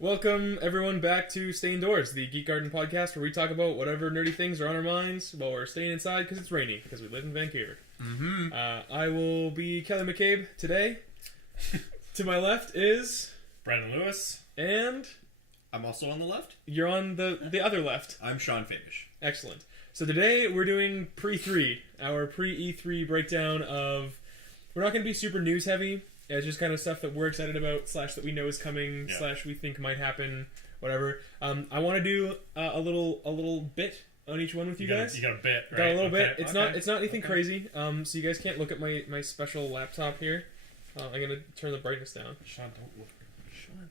Welcome, everyone, back to Stay Indoors, the Geek Garden podcast where we talk about whatever nerdy things are on our minds while we're staying inside because it's rainy, because we live in Vancouver. Mm-hmm. I will be Kelly McCabe today. To my left is... Brandon Lewis. And... I'm also on the left. You're on the other left. I'm Sean Fabish. Excellent. So today we're doing PrE3, our PrE3 breakdown of... We're not going to be super news heavy. It's just kind of stuff that we're excited about, / that we know is coming, / we think might happen, whatever. I want to do a little bit on each one with you guys. You got a bit, right? Got a little bit. It's not anything crazy. So you guys can't look at my special laptop here. I'm gonna turn the brightness down. Sean, don't look. Sean,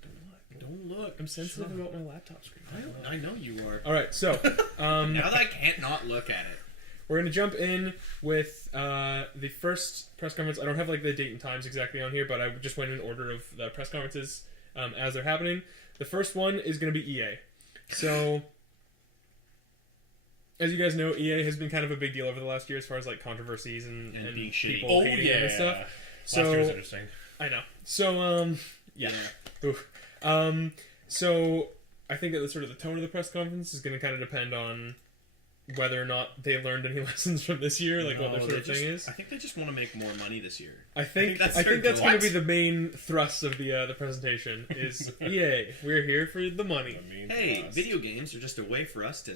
don't look. I'm sensitive about my laptop screen. I know you are. All right, so now that I can't not look at it. We're going to jump in with the first press conference. I don't have the date and times exactly on here, but I just went in order of the press conferences as they're happening. The first one is going to be EA. So, as you guys know, EA has been kind of a big deal over the last year as far as controversies and being shitty. people hating them and stuff. So, last year was interesting. I know. So, yeah. So, I think that the tone of the press conference is going to kind of depend on whether or not they learned any lessons from this year, what their thing is. I think they just want to make more money this year. I think that's going to be the main thrust of the presentation. Is EA, we're here for the money. Hey, video games are just a way for us to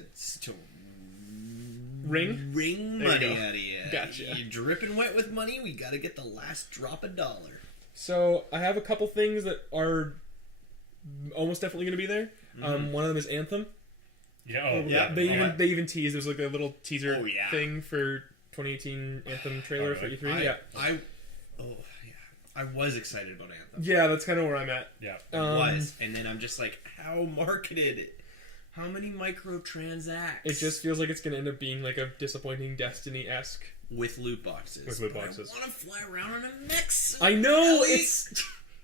wring money out of you. Gotcha. You're dripping wet with money. We got to get the last drop of dollar. So I have a couple things that are almost definitely going to be there. Mm-hmm. One of them is Anthem. Yeah, They even teased. There's a little teaser thing for 2018 Anthem trailer for E3. I was excited about Anthem. Yeah, that's kind of where I'm at. Yeah, I was, and then I'm just like, how marketed? How many microtransacts? It just feels like it's going to end up being a disappointing Destiny-esque with loot boxes. With loot boxes. I want to fly around in a mech suit. I know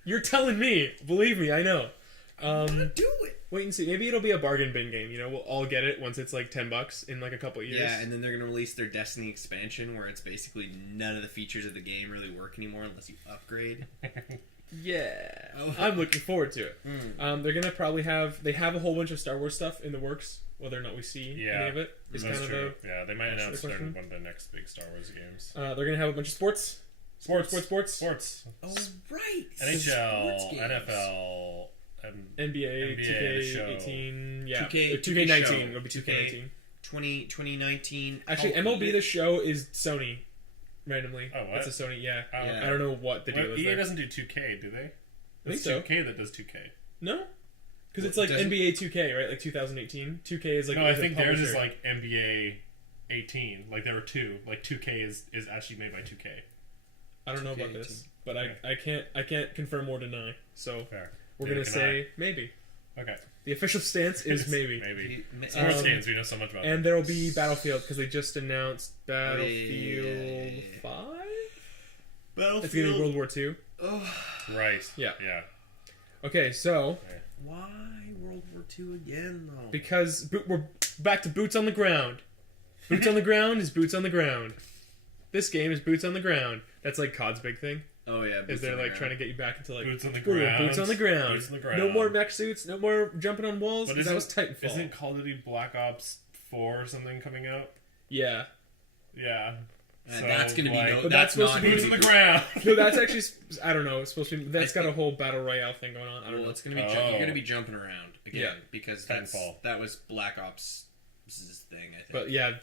You're telling me. Believe me, I know. I want to do it. Wait and see. Maybe it'll be a bargain bin game. We'll all get it once it's $10 in a couple of years. Yeah, and then they're going to release their Destiny expansion where it's basically none of the features of the game really work anymore unless you upgrade. Yeah. I'm looking forward to it. They're going to probably they have a whole bunch of Star Wars stuff in the works. Whether or not we see any of it is that's kind true. of they might announce one of the next big Star Wars games. They're going to have a bunch of sports. Sports. Oh, right. NHL, NFL... NBA 2K18, 2K19. It'll be 2K19. 2019. Actually, MLB The Show is Sony, randomly. Oh, what? It's a Sony, yeah. Yeah. I don't know what the deal is EA there. doesn't do 2K, do they? It's 2K that does 2K. No? Because it's NBA 2K, right? 2018. 2K is No, I think theirs is NBA 18. There were two. 2K is actually made by 2K. I don't know about this, but I can't confirm or deny, so... Fair. We're going to say maybe. Okay. The official stance is maybe. Maybe. Sports games, we know so much about. And there will be Battlefield, because they just announced Battlefield 5? Battlefield. It's going to be World War II. Oh. Right. Yeah. Yeah. Okay, so... Why World War II again, though? Because we're back to boots on the ground. Boots on the ground is boots on the ground. This game is boots on the ground. That's COD's big thing. Oh yeah, is they're trying to get you back into boots on the ground. Boots on the ground. Boots on the ground. No more mech suits. No more jumping on walls. Because that was Titanfall. Isn't Call of Duty Black Ops 4 or something coming out? Yeah. Yeah. So, that's going to be but that's supposed to be boots on the ground. No, that's actually I don't know. It's supposed to be. That's got a whole battle royale thing going on. I don't know. It's going to be you're going to be jumping around again because that was Black Ops' thing. I think. But yeah.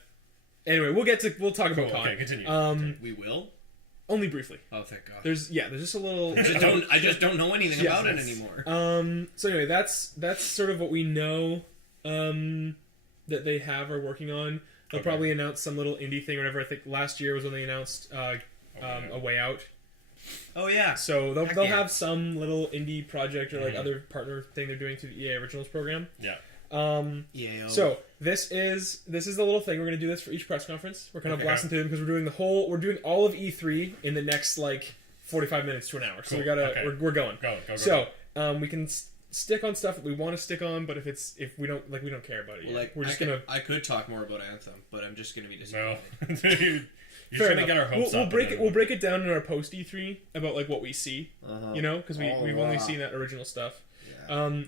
Anyway, we'll talk about COD. Okay, continue. We will. Only briefly. Oh, thank God. There's just a little... I just don't know anything about it anymore. So anyway, that's sort of what we know that they have or working on. They'll probably announce some little indie thing or whatever. I think last year was when they announced A Way Out. Oh, yeah. So they'll have some little indie project or other partner thing they're doing through the EA Originals program. Yeah. So this is the little thing. We're going to do this for each press conference. We're kind of blasting through them because we're doing all of E3 in the next 45 minutes to an hour. So we're going. Go. So we can stick on stuff that we want to stick on, but if we don't we don't care about it. We're just I could talk more about Anthem, but I'm just gonna be disappointed. No. You're Fair trying to get our hopes we'll up. We'll break it down in our post E3 about what we see, because we've only seen that original stuff.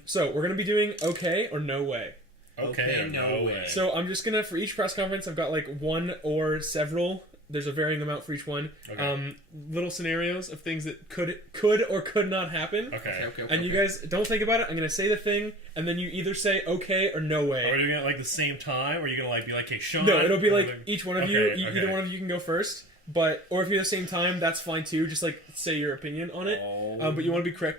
So we're gonna be doing okay or no way. Okay, no way. So I'm just gonna, for each press conference, I've got like one or several. There's a varying amount for each one. Okay. Little scenarios of things that could or could not happen. Okay. And you guys don't think about it. I'm gonna say the thing, and then you either say okay or no way. Are we doing it like the same time, or are you gonna like be like, hey, Sean? No, it'll be or like each one of you. Okay, Either okay. one of you can go first. But or if you're at the same time, that's fine too. Just like say your opinion on it. Oh. But you want to be quick.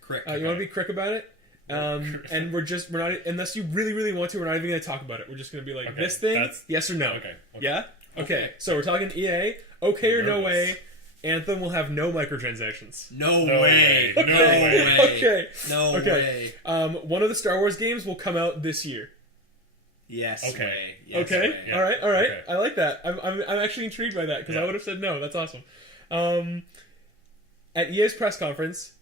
Correct. You want to be quick about it. And we're not, unless you really want to, we're not even going to talk about it. We're just going to be like, Okay, this thing, that's- yes or no. Okay. Yeah? Okay. So we're talking EA, okay or no Nervous. way. Anthem will have no microtransactions. No No way. way. No No way. Okay. No Okay. way. One of the Star Wars games will come out this year. Yes. Okay. Way. Yes Okay. way. Yeah. All right. Okay. I like that. I'm actually intrigued by that because I Yeah. would have said no. That's awesome. At EA's press conference,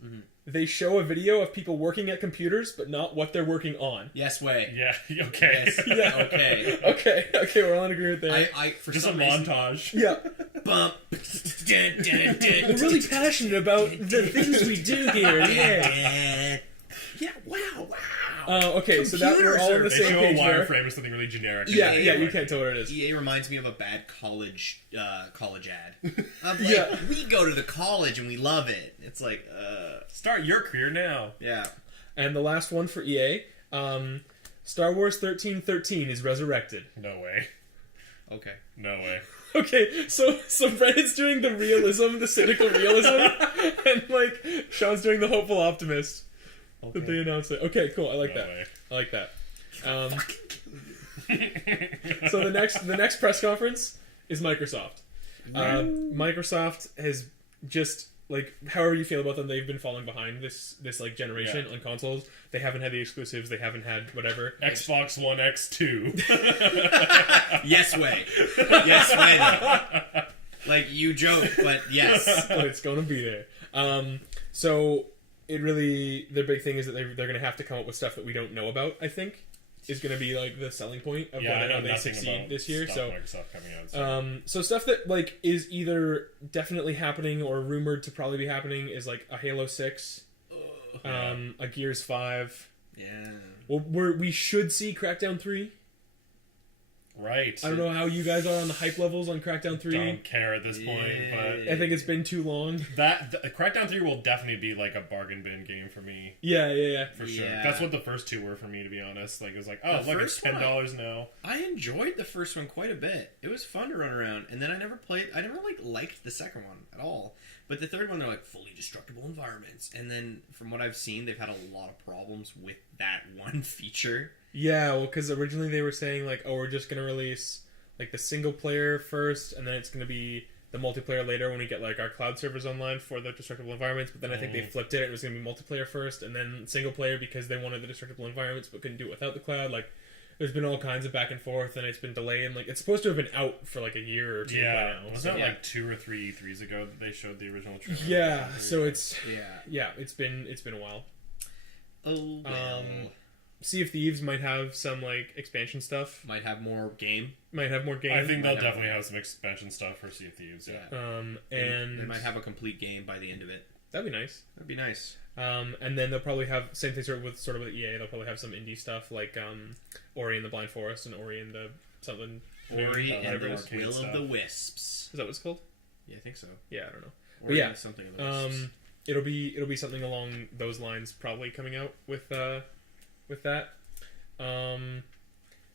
they show a video of people working at computers, but not what they're working on. Yes way. Yeah. Okay. Yes. Yeah. Okay. Okay, we're all in agreement there. I for Just a some reason, montage. Yeah. bump. We're really passionate about the things we do here. Yeah. Yeah. Wow. Okay, so that we're all on the They same show a page there. wireframe or something really generic. Yeah, Yeah, you can't tell what it is. EA reminds me of a bad college ad. I'm like, Yeah. we go to the college and we love it. It's like, Start your career now. yeah. And the last one for EA, Star Wars 1313 is resurrected. No way. Okay. No way. Okay, so Brennan's doing the realism, the cynical realism, and like Sean's doing the hopeful optimist. That they announced it. Okay, cool. I like No that. way. I like that. So the next press conference is Microsoft. Microsoft has just like however you feel about them, they've been falling behind this like generation on consoles. They haven't had the exclusives. They haven't had whatever. Xbox One X2. Yes way. Yes way. Though. Like you joke, but yes. But it's going to be there. So it really their big thing is that they're going to have to come up with stuff that we don't know about. I think is going to be like the selling point of I whether or know not they nothing succeed about this year. stuff So Microsoft coming out. so stuff that like is either definitely happening or rumored to probably be happening is like a Halo 6, a Gears 5. Yeah. Well, we should see Crackdown 3. Right. I don't know how you guys are on the hype levels on Crackdown 3. Don't care at this point, but I think it's been too long. Crackdown 3 will definitely be like a bargain bin game for me. Yeah. For sure. Yeah. That's what the first two were for me, to be honest. Like, it was like, oh, The look, it's first one, $10 now. I enjoyed the first one quite a bit. It was fun to run around, and then I never liked the second one at all. But the third one, they're like fully destructible environments, and then from what I've seen, they've had a lot of problems with that one feature. Yeah, well, because originally they were saying like, oh, we're just gonna release like the single player first, and then it's gonna be the multiplayer later when we get like our cloud servers online for the destructible environments. But then I think they flipped it. It was gonna be multiplayer first, and then single player because they wanted the destructible environments but couldn't do it without the cloud. Like, there's been all kinds of back and forth, and it's been delayed. And like, it's supposed to have been out for like a year or two by Yeah. now. Was So, that like 2 or 3 E3s ago that they showed the original trailer? yeah. So it's Yeah. it's been a while. Oh well. Sea of Thieves might have some like expansion stuff. Might have more game. Might have more games. I think they'll have- definitely have some expansion stuff for Sea of Thieves, yeah. and They might have a complete game by the end of it. that'd be nice. That'd be nice. And then they'll probably have same thing sort of with EA. They'll probably have some indie stuff like Ori and the Blind Forest and Ori and the something. Ori and whatever the it is. Will of Stuff. the Wisps. Is that what it's called? Yeah, I think so. Yeah, I don't know. Ori yeah, and something of the Wisps. It'll be something along those lines probably coming out with that.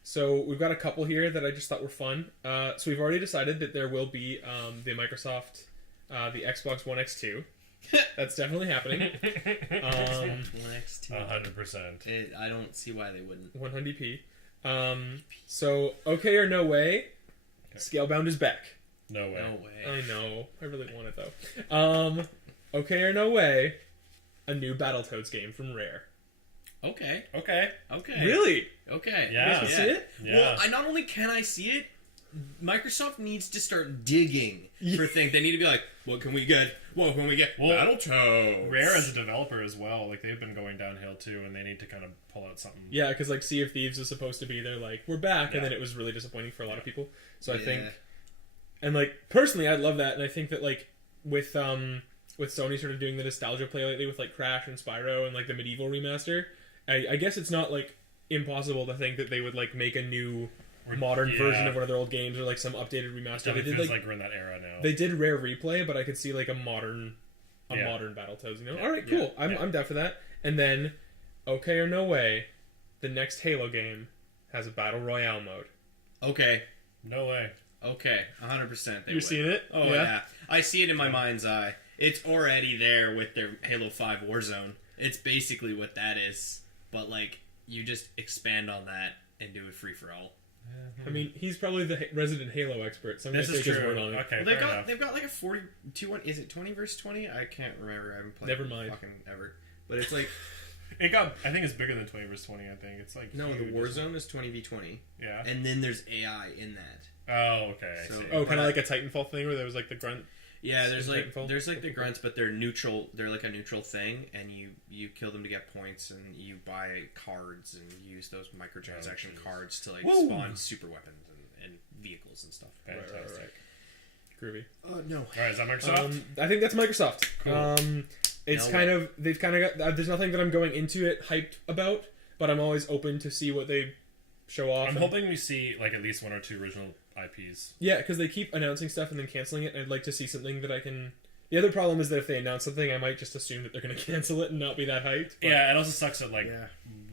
So we've got a couple here that I just thought were fun. So we've already decided that there will be the Microsoft, the Xbox One X2. That's definitely happening. Next to 100%. I don't see why they wouldn't. 100p. So okay or no way, Scalebound is back. No way. No way. I know. I really want it though. Okay or no way, a new Battletoads game from Rare. Okay. Okay. Okay. Really? Okay. Yeah. You guys can see it? Yeah. Well, I not only can I see it, Microsoft needs to start digging for things. They need to be like, what can we get? What can we get? Well, Battletoads. Rare as a developer as well, like they've been going downhill too, and they need to kind of pull out something. Yeah, because like Sea of Thieves is supposed to be they're like we're back, Yeah. and then it was really disappointing for a lot of people. So I Yeah. think, and like personally, I love that, and I think that like with with Sony sort of doing the nostalgia play lately with like Crash and Spyro and like the Medieval remaster. I guess it's not like impossible to think that they would like make a new modern version of one of their old games or like some updated remaster. It feels like we're in that era now. They did Rare Replay, but I could see like a modern Battletoads. You know, all right, cool. I'm down for that. And then, okay or no way, the next Halo game has a battle royale mode. Okay. No way. Okay, 100%. You're seeing it? Oh yeah, I see it in my mind's eye. It's already there with their Halo 5 Warzone. It's basically what that is, but like you just expand on that and do it free for all. I mean, he's probably the resident Halo expert. So I'm this gonna is take true. his word on it. Okay, they've got like a 42 one. Is it 20 versus 20? I can't remember. I haven't played. Never mind. Fucking ever. But it's like I think it's bigger than 20 versus 20. I think it's like no. huge. The Warzone is 20v20. Yeah. And then there's AI in that. Oh, okay. I So- see. Oh, kind of like a Titanfall thing where there was like the grunt. Yeah, there's like Titanfall? the grunts, but they're neutral. They're like a neutral thing, and you kill them to get points, and you buy cards and use those microtransaction cards to like spawn super weapons and vehicles and stuff. Fantastic. Right. Groovy. No. All right, is that Microsoft? I think that's Microsoft. Cool. It's No they've kind of got. There's nothing that I'm going into it hyped about, but I'm always open to see what they show off. I'm hoping we see like at least one or two original IPs. Yeah, because they keep announcing stuff and then canceling it. I'd like to see something that I can. The other problem is that if they announce something, I might just assume that they're going to cancel it and not be that hyped. But Yeah, it also sucks that like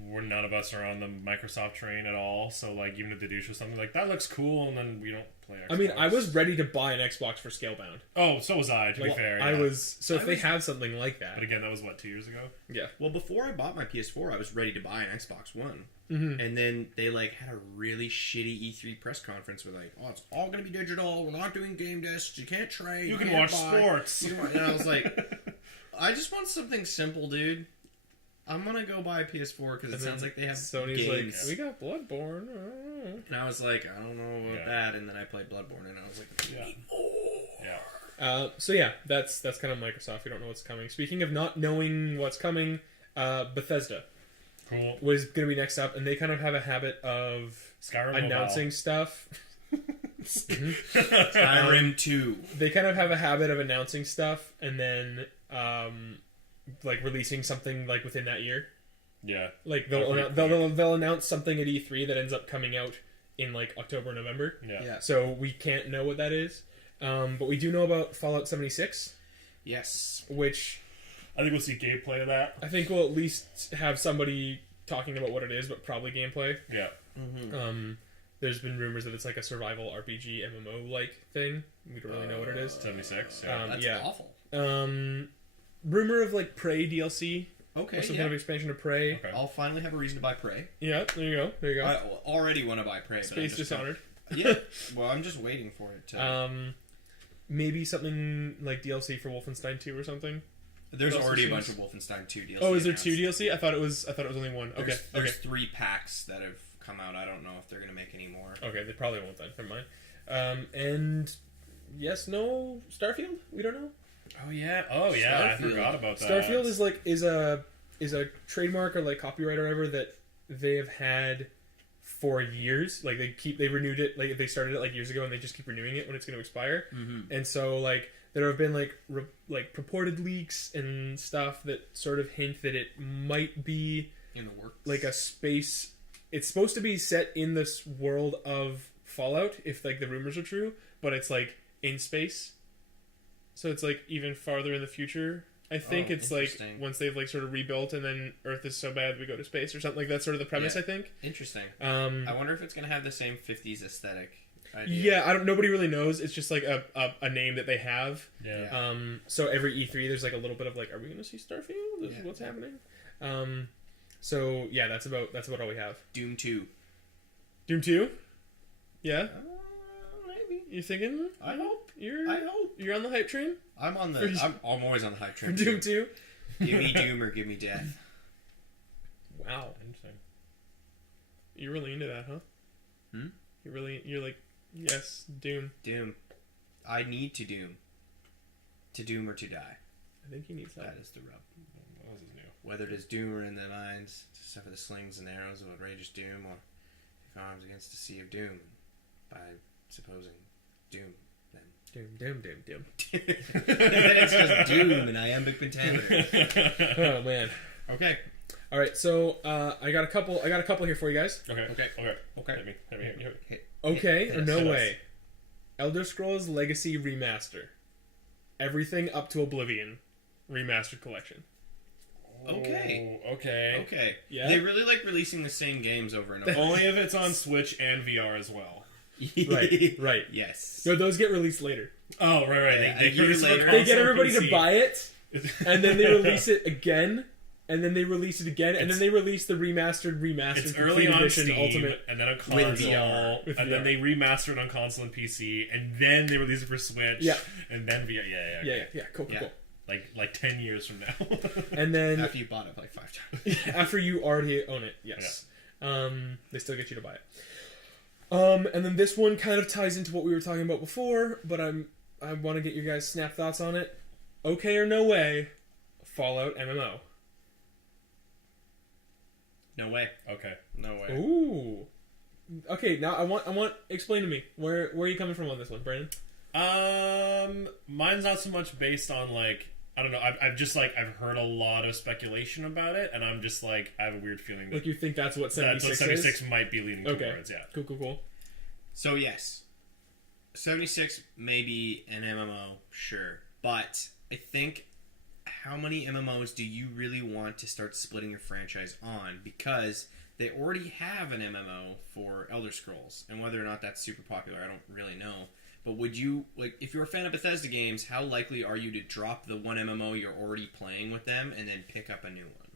we're none of us are on the Microsoft train at all. So like even if they do show something like that looks cool, and then we don't play Xbox. I mean, I was ready to buy an Xbox for Scalebound. Oh, so was I. To be fair, I yeah. was. So if they have something like that, But again, that was what 2 years ago. yeah. Well, before I bought my PS4, I was ready to buy an Xbox One. Mm-hmm. And then they like had a really shitty E3 press conference with like, oh, it's all gonna be digital. We're not doing game discs. You can't trade. You can can't watch buy." sports. And I was like, I just want something simple, dude. I'm gonna go buy a PS4 because it sounds like they have Sony's games. like, we got Bloodborne. And I was like, I don't know about that. And then I played Bloodborne, and I was like, Yeah. So yeah, that's kind of Microsoft. We don't know what's coming. Speaking of not knowing what's coming, Bethesda Cool. was going to be next up, and they kind of have a habit of Skyrim announcing stuff. Skyrim 2. They kind of have a habit of announcing stuff and then like releasing something like within that year. Yeah. Like they'll announce something at E3 that ends up coming out in like October, November. Yeah. So we can't know what that is. But we do know about Fallout 76, Yes. which I think we'll see gameplay of that. I think we'll at least have somebody talking about what it is, but probably gameplay. Yeah. There's been rumors that it's like a survival RPG MMO like thing. We don't really know what it is. 76. Yeah. That's yeah. awful. Rumor of like PrE DLC Okay, or some yeah. kind of expansion of PrE. Okay. I'll finally have a reason to buy PrE. Yeah, there you go. There you go. I already want to buy PrE. Space Dishonored. Yeah. Well, I'm just waiting for it to. Maybe something like DLC for Wolfenstein 2 or something. There's also already a seems- bunch of Wolfenstein 2 DLC. Oh, is there announced. 2 DLC? I thought it was only one. Okay. There's 3 packs that have come out. I don't know if they're gonna make any more. Okay, they probably won't then. Never mind. And yes, no, Starfield. We don't know. Oh yeah. Oh yeah. I Starfield. forgot about that. Starfield is a trademark or like copyright or whatever that they have had for years. Like they renewed it. Like they started it like years ago, and they just keep renewing it when it's going to expire. Mm-hmm. And so like there have been like purported leaks and stuff that sort of hint that it might be In the works. like a space. It's supposed to be set in this world of Fallout, if like the rumors are true, but it's like in space. So it's like even farther in the future. I think it's like interesting. once they've like sort of rebuilt, and then Earth is so bad we go to space or something like that's sort of the premise. Yeah. I think. Interesting. I Um, wonder if it's gonna have the same 50s aesthetic. Idea. yeah, Nobody really knows. It's just like a name that they have. Yeah. So every E3, there's like a little bit of like, are we going to see Starfield? This is what's happening. So yeah, that's about all we have. Doom 2. Doom 2. Yeah, Maybe. you thinking? I hope. You're I hope. you're on the hype train I'm on the. For- I'm always on the hype for train. Doom 2. Give me Doom or give me death. Wow, Interesting. you're really into that, huh? Hmm? You're like, yes, Doom. Doom. I need to Doom. To Doom or to die. I think he needs that. That is the rub. What else is new? Whether it is Doom or in the mines, to suffer the slings and arrows of outrageous Doom, or if arms against the sea of Doom, by supposing Doom, then Doom. And then it's just Doom and Iambic Pentameter. Oh man. Okay. All right, so I got a couple here for you guys. Okay. Okay. Hit me. Okay or no hit us. way? Elder Scrolls Legacy Remaster. Everything up to Oblivion Remastered Collection. Okay. Okay. Yeah. They really like releasing the same games over and over. Only if it's on Switch and VR as well. Right. Yes. No, those get released later. Oh, right. Yeah, They a year release it for later. They console get everybody PC. to buy it, and then they release it again, and then they release it again, and then they release the remastered It's complete early on edition Steam, ultimate. and then on console, With VR. With and VR. then they remaster it on console and PC, and then they release it for Switch. Yeah. And then VR. Yeah. Yeah, cool. Like 10 years from now. And then After you bought it like 5 times. after you already own it, yes. They still get you to buy it. And then this one kind of ties into what we were talking about before, but I want to get your guys' snap thoughts on it. Okay or no way, Fallout MMO. No way. Okay. No way. Ooh. Okay, now I want explain to me where are you coming from on this one, Brandon? Mine's not so much based on like I don't know. I've just like I've heard a lot of speculation about it, and I'm just like I have a weird feeling that Like you think that's what that's 76 what 76 is? might be leaning Okay. towards. Yeah. Cool. So yes, 76 maybe an MMO, sure, but I think how many MMOs do you really want to start splitting your franchise on? Because they already have an MMO for Elder Scrolls, and whether or not that's super popular, I don't really know. But would you, like, if you're a fan of Bethesda games, how likely are you to drop the one MMO you're already playing with them and then pick up a new one?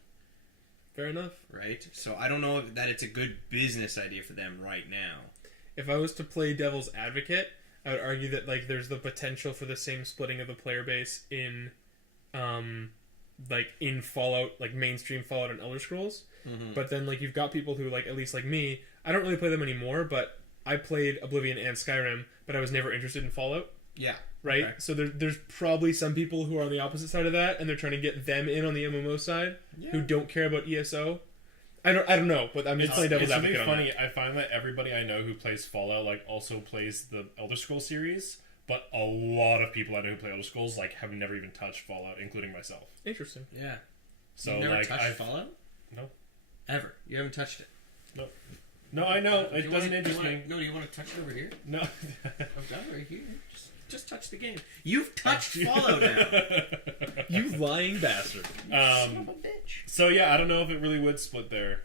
Fair enough. Right? So I don't know that it's a good business idea for them right now. If I was to play devil's advocate, I would argue that like there's the potential for the same splitting of the player base in like in Fallout, like mainstream Fallout and Elder Scrolls. Mm-hmm. But then like you've got people who like at least like me, I don't really play them anymore, but I played Oblivion and Skyrim, but I was never interested in Fallout. Yeah. Right? Okay. So there's probably some people who are on the opposite side of that, and they're trying to get them in on the MMO side, who don't care about ESO. I don't know, but I'm just playing devil's It's really advocate on funny. that. I find that everybody I know who plays Fallout like also plays the Elder Scrolls series, but a lot of people I know who play Elder Scrolls like have never even touched Fallout, including myself. Interesting. Yeah. So You've never like touched I've Fallout? No. Ever. You haven't touched it. No, I know Do it you doesn't wanna- interest do you me. wanna- No, do you want to touch it over here? No. I've got it right here. Just touch the game. You've touched Fallout now. You lying bastard. Son of a bitch. So yeah, I don't know if it really would split their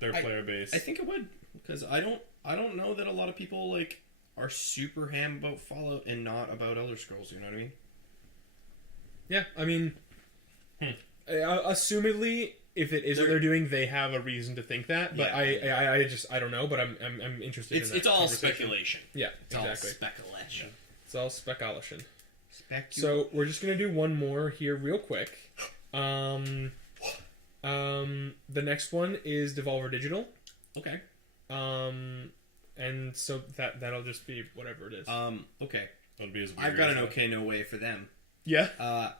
player base. I think it would, because I don't know that a lot of people like are super ham about Fallout and not about Elder Scrolls. You know what I mean? Yeah, I mean, assumedly, if it is what they're doing, they have a reason to think that. But Yeah. I don't know. But I'm interested. in that It's all conversation. speculation. Yeah, It's exactly. all speculation. It's all speculation. Speculation. So we're just gonna do one more here, real quick. The next one is Devolver Digital. Okay. And so that'll just be whatever it is. Okay. That'll be as weird I've got as an that. okay, no way for them. Yeah.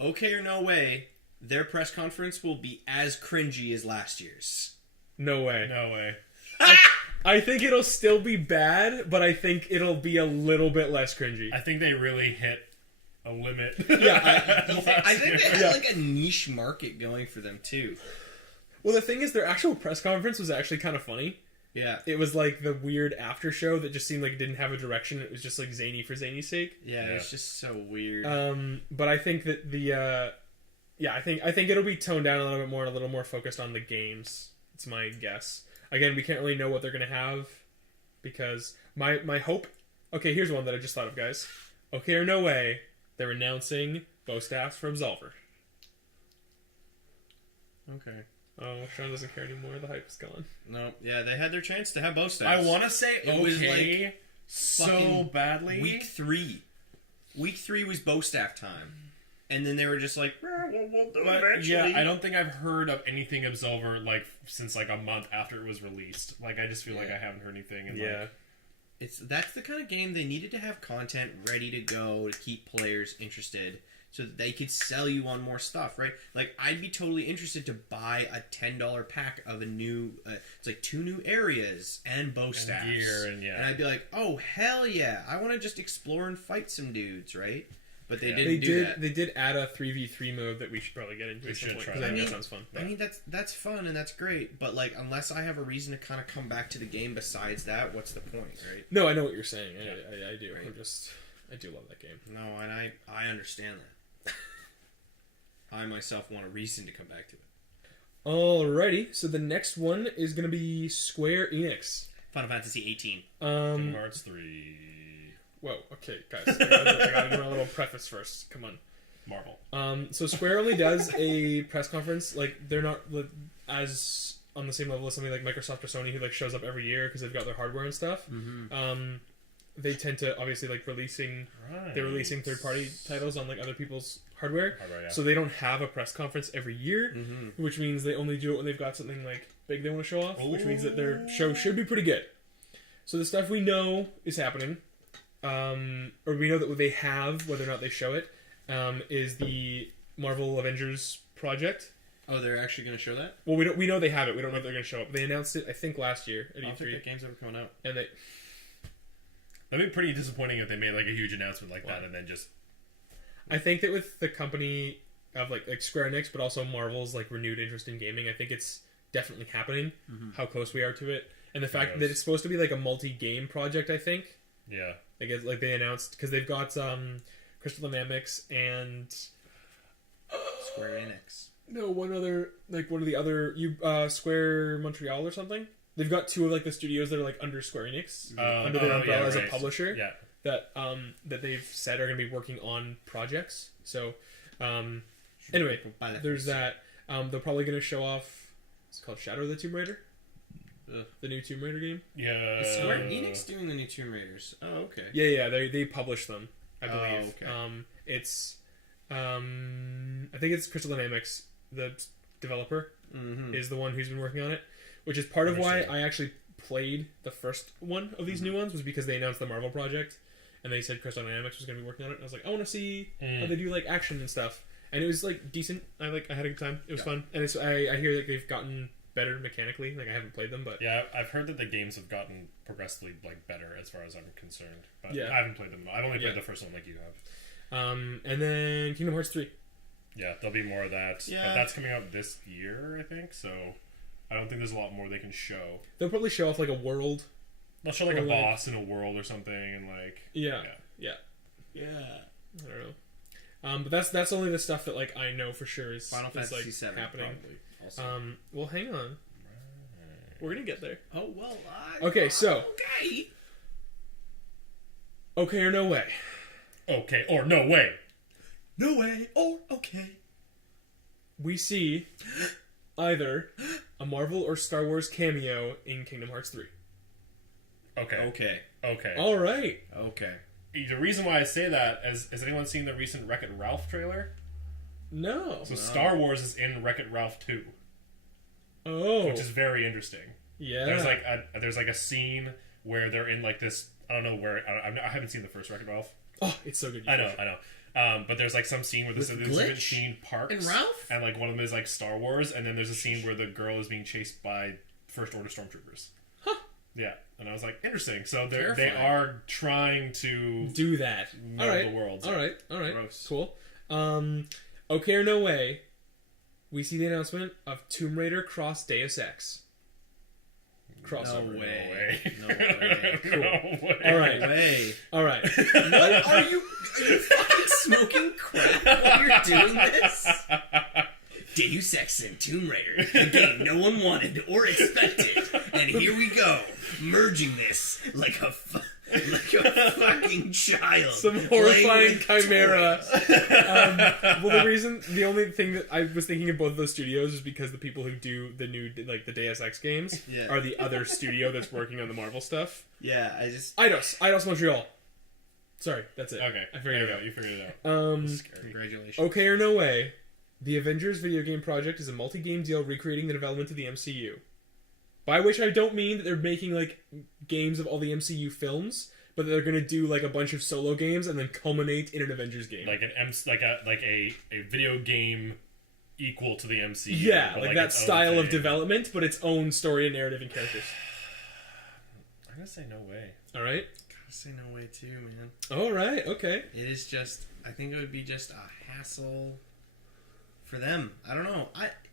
Okay or no way, their press conference will be as cringy as last year's. No way. No way. I think it'll still be bad, but I think it'll be a little bit less cringy. I think they really hit a limit. Yeah, I think they had like a niche market going for them too. Well, the thing is, their actual press conference was actually kind of funny. Yeah. It was like the weird after show that just seemed like it didn't have a direction. It was just like zany for zany's sake. Yeah, it's just so weird. But I think that I think it'll be toned down a little bit more and a little more focused on the games. It's my guess. Again, we can't really know what they're gonna have because my hope. Okay, here's one that I just thought of, guys. Okay or no way, they're announcing bow staffs from Absolver. Okay. Oh, Sean doesn't care anymore. The hype is gone. No, yeah, they had their chance to have both staffs. I want to say It was okay like so fucking badly. Week 3. Week 3 was bow staff time. And then they were just like, we'll do it But eventually. yeah, I don't think I've heard of anything Absolver like since like a month after it was released. Like I just feel like I haven't heard anything. And like, That's the kind of game they needed to have content ready to go to keep players interested. so that they could sell you on more stuff, right? Like, I'd be totally interested to buy a $10 pack of a new, it's like 2 new areas and bow staffs. Gear and I'd be like, oh, hell yeah. I want to just explore and fight some dudes, right? But they Yeah. didn't do that. They did add a 3v3 mode that we should probably get into We at some should point, try 'cause I that. think I that mean- sounds fun. I mean, that's fun and that's great, but like, unless I have a reason to kind of come back to the game besides that, what's the point, right? No, I know what you're saying. I do. Right. I do love that game. No, and I understand that. I myself want a reason to come back to it. Alrighty, so the next one is going to be Square Enix. Final Fantasy 18. Kingdom Hearts 3. Whoa, okay, guys. I gotta do my little preface first. Come on. Marvel. So Square only does a press conference. Like, they're not as on the same level as something like Microsoft or Sony, who like shows up every year because they've got their hardware and stuff. Mm-hmm. They tend to obviously like they're releasing third-party titles on like other people's hardware, yeah. so they don't have a press conference every year, Mm-hmm. which means they only do it when they've got something like big they want to show off, which means that their show should be pretty good. So the stuff we know is happening, or we know that they have, whether or not they show it, is the Marvel Avengers project. Oh, they're actually going to show that? Well, we know they have it. We don't know if they're going to show up. They announced it, I think, last year at I don't think E3, that game's ever coming out. and they. That'd be pretty disappointing if they made like a huge announcement like that and then just. I think that with the company of like Square Enix, but also Marvel's like renewed interest in gaming, I think it's definitely happening. How close we are to it, and the fact that it's supposed to be like a multi-game project. I think. Yeah. Like they announced because they've got Crystal Dynamics and Square Enix. no one other one of the other Square Montreal or something. They've got 2 of like the studios that are like under Square Enix under their umbrella as a publisher. Yeah. That they've said are going to be working on projects. So, anyway, there's that. They're probably going to show off. It's called Shadow of the Tomb Raider. The new Tomb Raider game. Yeah. Is Square Enix doing the new Tomb Raiders? Oh, okay. Yeah. They publish them, I believe. okay. It's I think it's Crystal Dynamics, the developer, is the one who's been working on it, which is part of why I actually played the first one of these new ones, was because they announced the Marvel project and they said Crystal Dynamics was going to be working on it, and I was like, I want to see how they do like action and stuff, and it was like decent. I had a good time. It was fun, and it's I hear that they've gotten better mechanically. Like, I haven't played them, but yeah, I've heard that the games have gotten progressively like better as far as I'm concerned. But Yeah. I haven't played them. I've only played the first one like you have. and then Kingdom Hearts 3. Yeah, there'll be more of that. Yeah. But that's coming out this year, I think. So I don't think there's a lot more they can show. They'll probably show off like a world. They'll show like Or a like- boss in a world or something, and like Yeah. Yeah. I don't know. But that's only the stuff that like I know for sure is Final is, Fantasy like 7 happening. probably. Also. Well, hang on. We're gonna get there. Oh well. Okay, so Okay. okay or no way. okay or no way. No way. Or okay. We see either a Marvel or Star Wars cameo in Kingdom Hearts 3. Okay. Okay. Okay. All right. Okay. The reason why I say that is, has anyone seen the recent Wreck-It Ralph trailer? No. So Star Wars is in Wreck-It Ralph 2, Oh. which is very interesting. Yeah. There's like a scene where they're in like this. I don't know where. I haven't seen the first Wreck-It Ralph. Oh, it's so good. You I know. should. I know. But there's like some scene where there's a Glitch scene parks and Ralph? and like one of them is like Star Wars, and then there's a scene where the girl is being chased by First Order stormtroopers. Huh. Yeah, and I was like, interesting. So they Terrifying. are trying to Do that. All meld right. the worlds. All right. All right. Gross. Cool. Okay or no way. We see the announcement of Tomb Raider cross Deus Ex. Crossover. No way. way. No way. No way. All right. No way. All right. What are you fucking smoking crack while you're doing this? Deus Ex and Tomb Raider, the game no one wanted or expected, and here we go, merging this like a fucking child. Some playing horrifying with chimera. toys. Well, the only thing that I was thinking of both of those studios is because the people who do the new, like the Deus Ex games, Yeah. are the other studio that's working on the Marvel stuff. Yeah, I just Eidos Montreal. Sorry, that's it. Okay, I figured it out. You figured it out. Scary. congratulations. Okay or no way, the Avengers video game project is a multi-game deal recreating the development of the MCU. By which I don't mean that they're making like games of all the MCU films, but they're gonna do like a bunch of solo games and then culminate in an Avengers game. Like a video game equal to the MCU. Yeah, but like that its own style of thing. development, but its own story and narrative and characters. I'm gonna say no way. All right. Gotta say no way too, man. All right. Okay. It is just. I think it would be just a hassle for them. I don't know.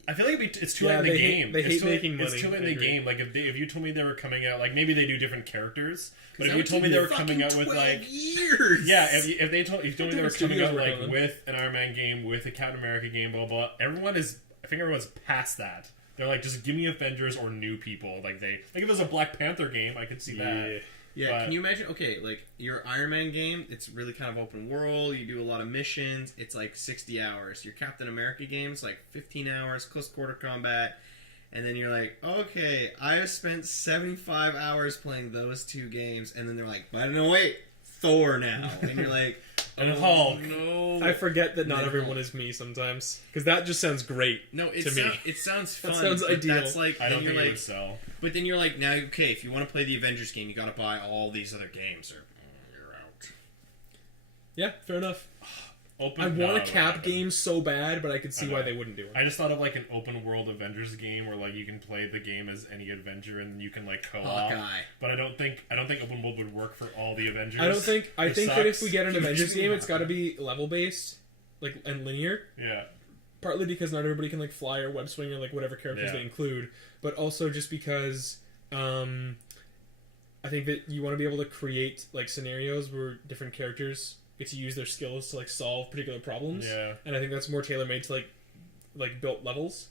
I feel like it's too Yeah, late in the they hate- game. they It's hate too late- making money. It's too late I in the agree. game. Like if you told me they were coming out, like maybe they do different characters, but if that you would told me take they were coming out with 12 like years. yeah, if they told me they were different coming studios out working like on them. with an Iron Man game, with a Captain America game, blah blah. I think everyone's past that. They're like, just give me Avengers or new people. Like if it was a Black Panther game, I could see that. Yeah, But- can you imagine? Okay, like your Iron Man game, it's really kind of open world. You do a lot of missions. It's like 60 hours. Your Captain America game's like 15 hours, close quarter combat. And then you're like, okay, I have spent 75 hours playing those two games. And then they're like, but no, wait, Thor now. And you're like, And Hulk. no. I forget that not No. everyone is me sometimes because that just sounds great. No, to me. It sounds That fun. sounds but ideal. That's like, I then don't you're think it like, would sell. but then you're like, now, okay, if you want to play the Avengers game, you got to buy all these other games, or you're out. Yeah, fair enough. Open, I no, want a it Cap wouldn't happen. game so bad, but I could see I why know. they wouldn't do it. I just thought of like an open world Avengers game where like you can play the game as any Avenger and you can like co-op. Hawkeye. But I don't think open world would work for all the Avengers. I don't think. I which think that if sucks. we get an Avengers Usually game, not. it's got to be level based, like and linear. Yeah. Partly because not everybody can like fly or web swing or like whatever characters Yeah. they include, but also just because I think that you want to be able to create like scenarios where different characters get to use their skills to like solve particular problems. Yeah. And I think that's more tailor made to like built levels,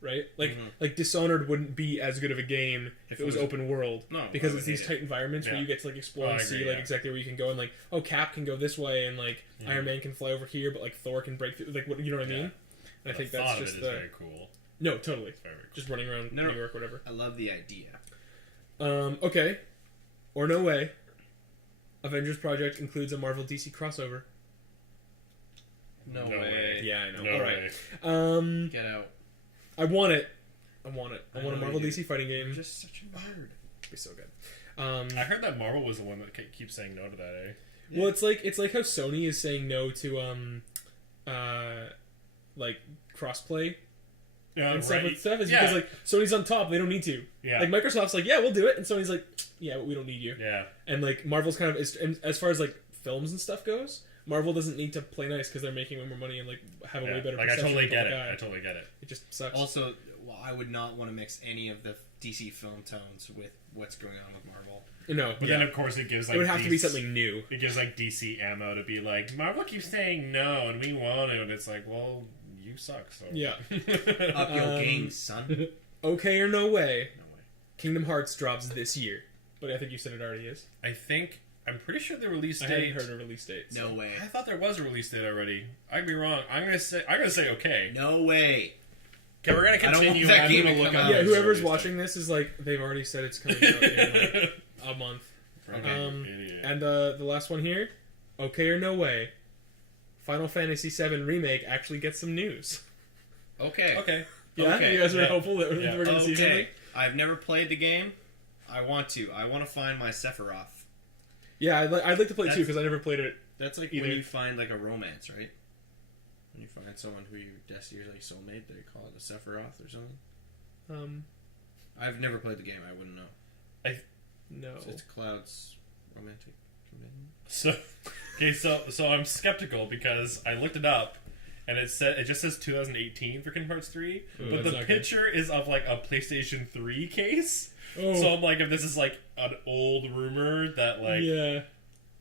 right? Like Mhm. like Dishonored wouldn't be as good of a game if it was open world. No, Because I it's would these hate tight environments where Yeah. you get to like explore Oh, and I see agree, like yeah. exactly where you can go, and like Cap can go this way, and like Mhm. Iron Man can fly over here, but like Thor can break through, like what, you know what I mean? Yeah. And I think the that's thought of just it the is very cool. no, totally It's very, very cool. just running around No. New York, whatever. I love the idea. Okay, or no way. Avengers Project includes a Marvel DC crossover. No, No way. way. Yeah, I know. No All way. right. Get out. I want it. I want it. I I want a know Marvel you do. DC fighting You're game. just such a nerd. It'd be so good. I heard that Marvel was the one that keeps saying no to that, eh? Well, it's like how Sony is saying no to like crossplay Yeah, and stuff right. with stuff is Yeah. because like Sony's on top, they don't need to. Yeah. Like Microsoft's like, yeah, we'll do it, and Sony's like, yeah, but we don't need you. Yeah. And like Marvel's kind of and as far as like films and stuff goes, Marvel doesn't need to play nice because they're making way more money and like have a way better. Like I perception totally of get the it. guy. I totally get it. It just sucks. Also, well, I would not want to mix any of the DC film tones with what's going on with Marvel. No, But then of course it gives like it would have to be DC something new. It gives like DC ammo to be like, Marvel keeps saying no and we want to, and it's like, well, you suck. So Yeah. Up your game, son. Okay or no way. No way. Kingdom Hearts drops this year, but I think you said it already is. I'm pretty sure the release I date. hadn't heard a release date. So. No way. I thought there was a release date already. I'd be wrong. I'm gonna say okay. No way. Okay, we're gonna I don't want continue. that I'm game gonna to look come up out. Yeah, the whoever's release watching this is like they've already said it's coming out in like date. a month. Okay. Idiot. And the last one here, okay or no way, Final Fantasy VII Remake actually gets some news. Okay. Okay. Yeah, Okay. you guys are Yeah. hopeful that Yeah. we're going to see something. Okay. I've never played the game. I want to. I want to find my Sephiroth. Yeah, I'd like to play it too That's- because I never played it. That's like Either. when you find like a romance, right? When you find someone who you're like soulmate, they call it a Sephiroth or something. I've never played the game. I wouldn't know. No. So it's Cloud's romantic commitment. So I'm skeptical because I looked it up and it just says 2018 for Kingdom Hearts 3, Ooh, but that's the not picture is of like a PlayStation 3 case. Oh, So I'm like, if this is like an old rumor that like, yeah.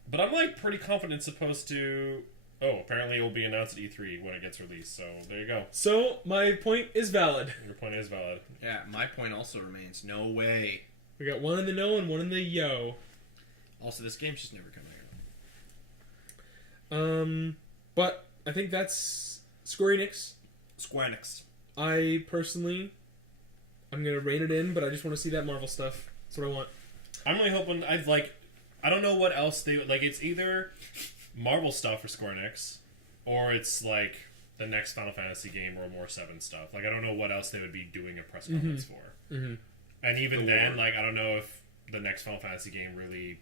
but I'm like pretty confident it's supposed to. Oh, apparently it will be announced at E3 when it gets released. So there you go. So my point is valid. Your point is valid. Yeah, my point also remains. No way. We got one in the no and one in the yo. Also, this game's just never coming out. But I think that's Square Enix. Square Enix. I personally, I'm gonna rein it in, but I just want to see that Marvel stuff. That's what I want. I'm really hoping I don't know what else they like. It's either Marvel stuff for Square Enix, or it's like the next Final Fantasy game or more 7 stuff. Like I don't know what else they would be doing a press conference for. Mm-hmm. And even The then, war. like I don't know if the next Final Fantasy game really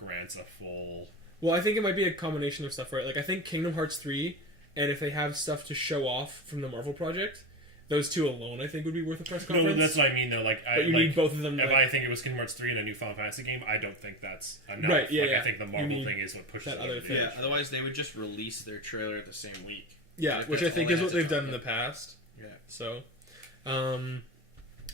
grants a full. Well, I think it might be a combination of stuff, right? Like, I think Kingdom Hearts 3, and if they have stuff to show off from the Marvel project, those two alone, I think, would be worth a press conference. No, that's what I mean, though. Like, but you need both of them. If like, I think it was Kingdom Hearts 3 and a new Final Fantasy game, I don't think that's enough. Right, yeah, like, yeah. I think the Marvel thing is what pushes that it other over the thing. edge. Yeah, otherwise they would just release their trailer the same week. Yeah, If which that's I think all is they what have to they've done talk in the about. past. Yeah. So,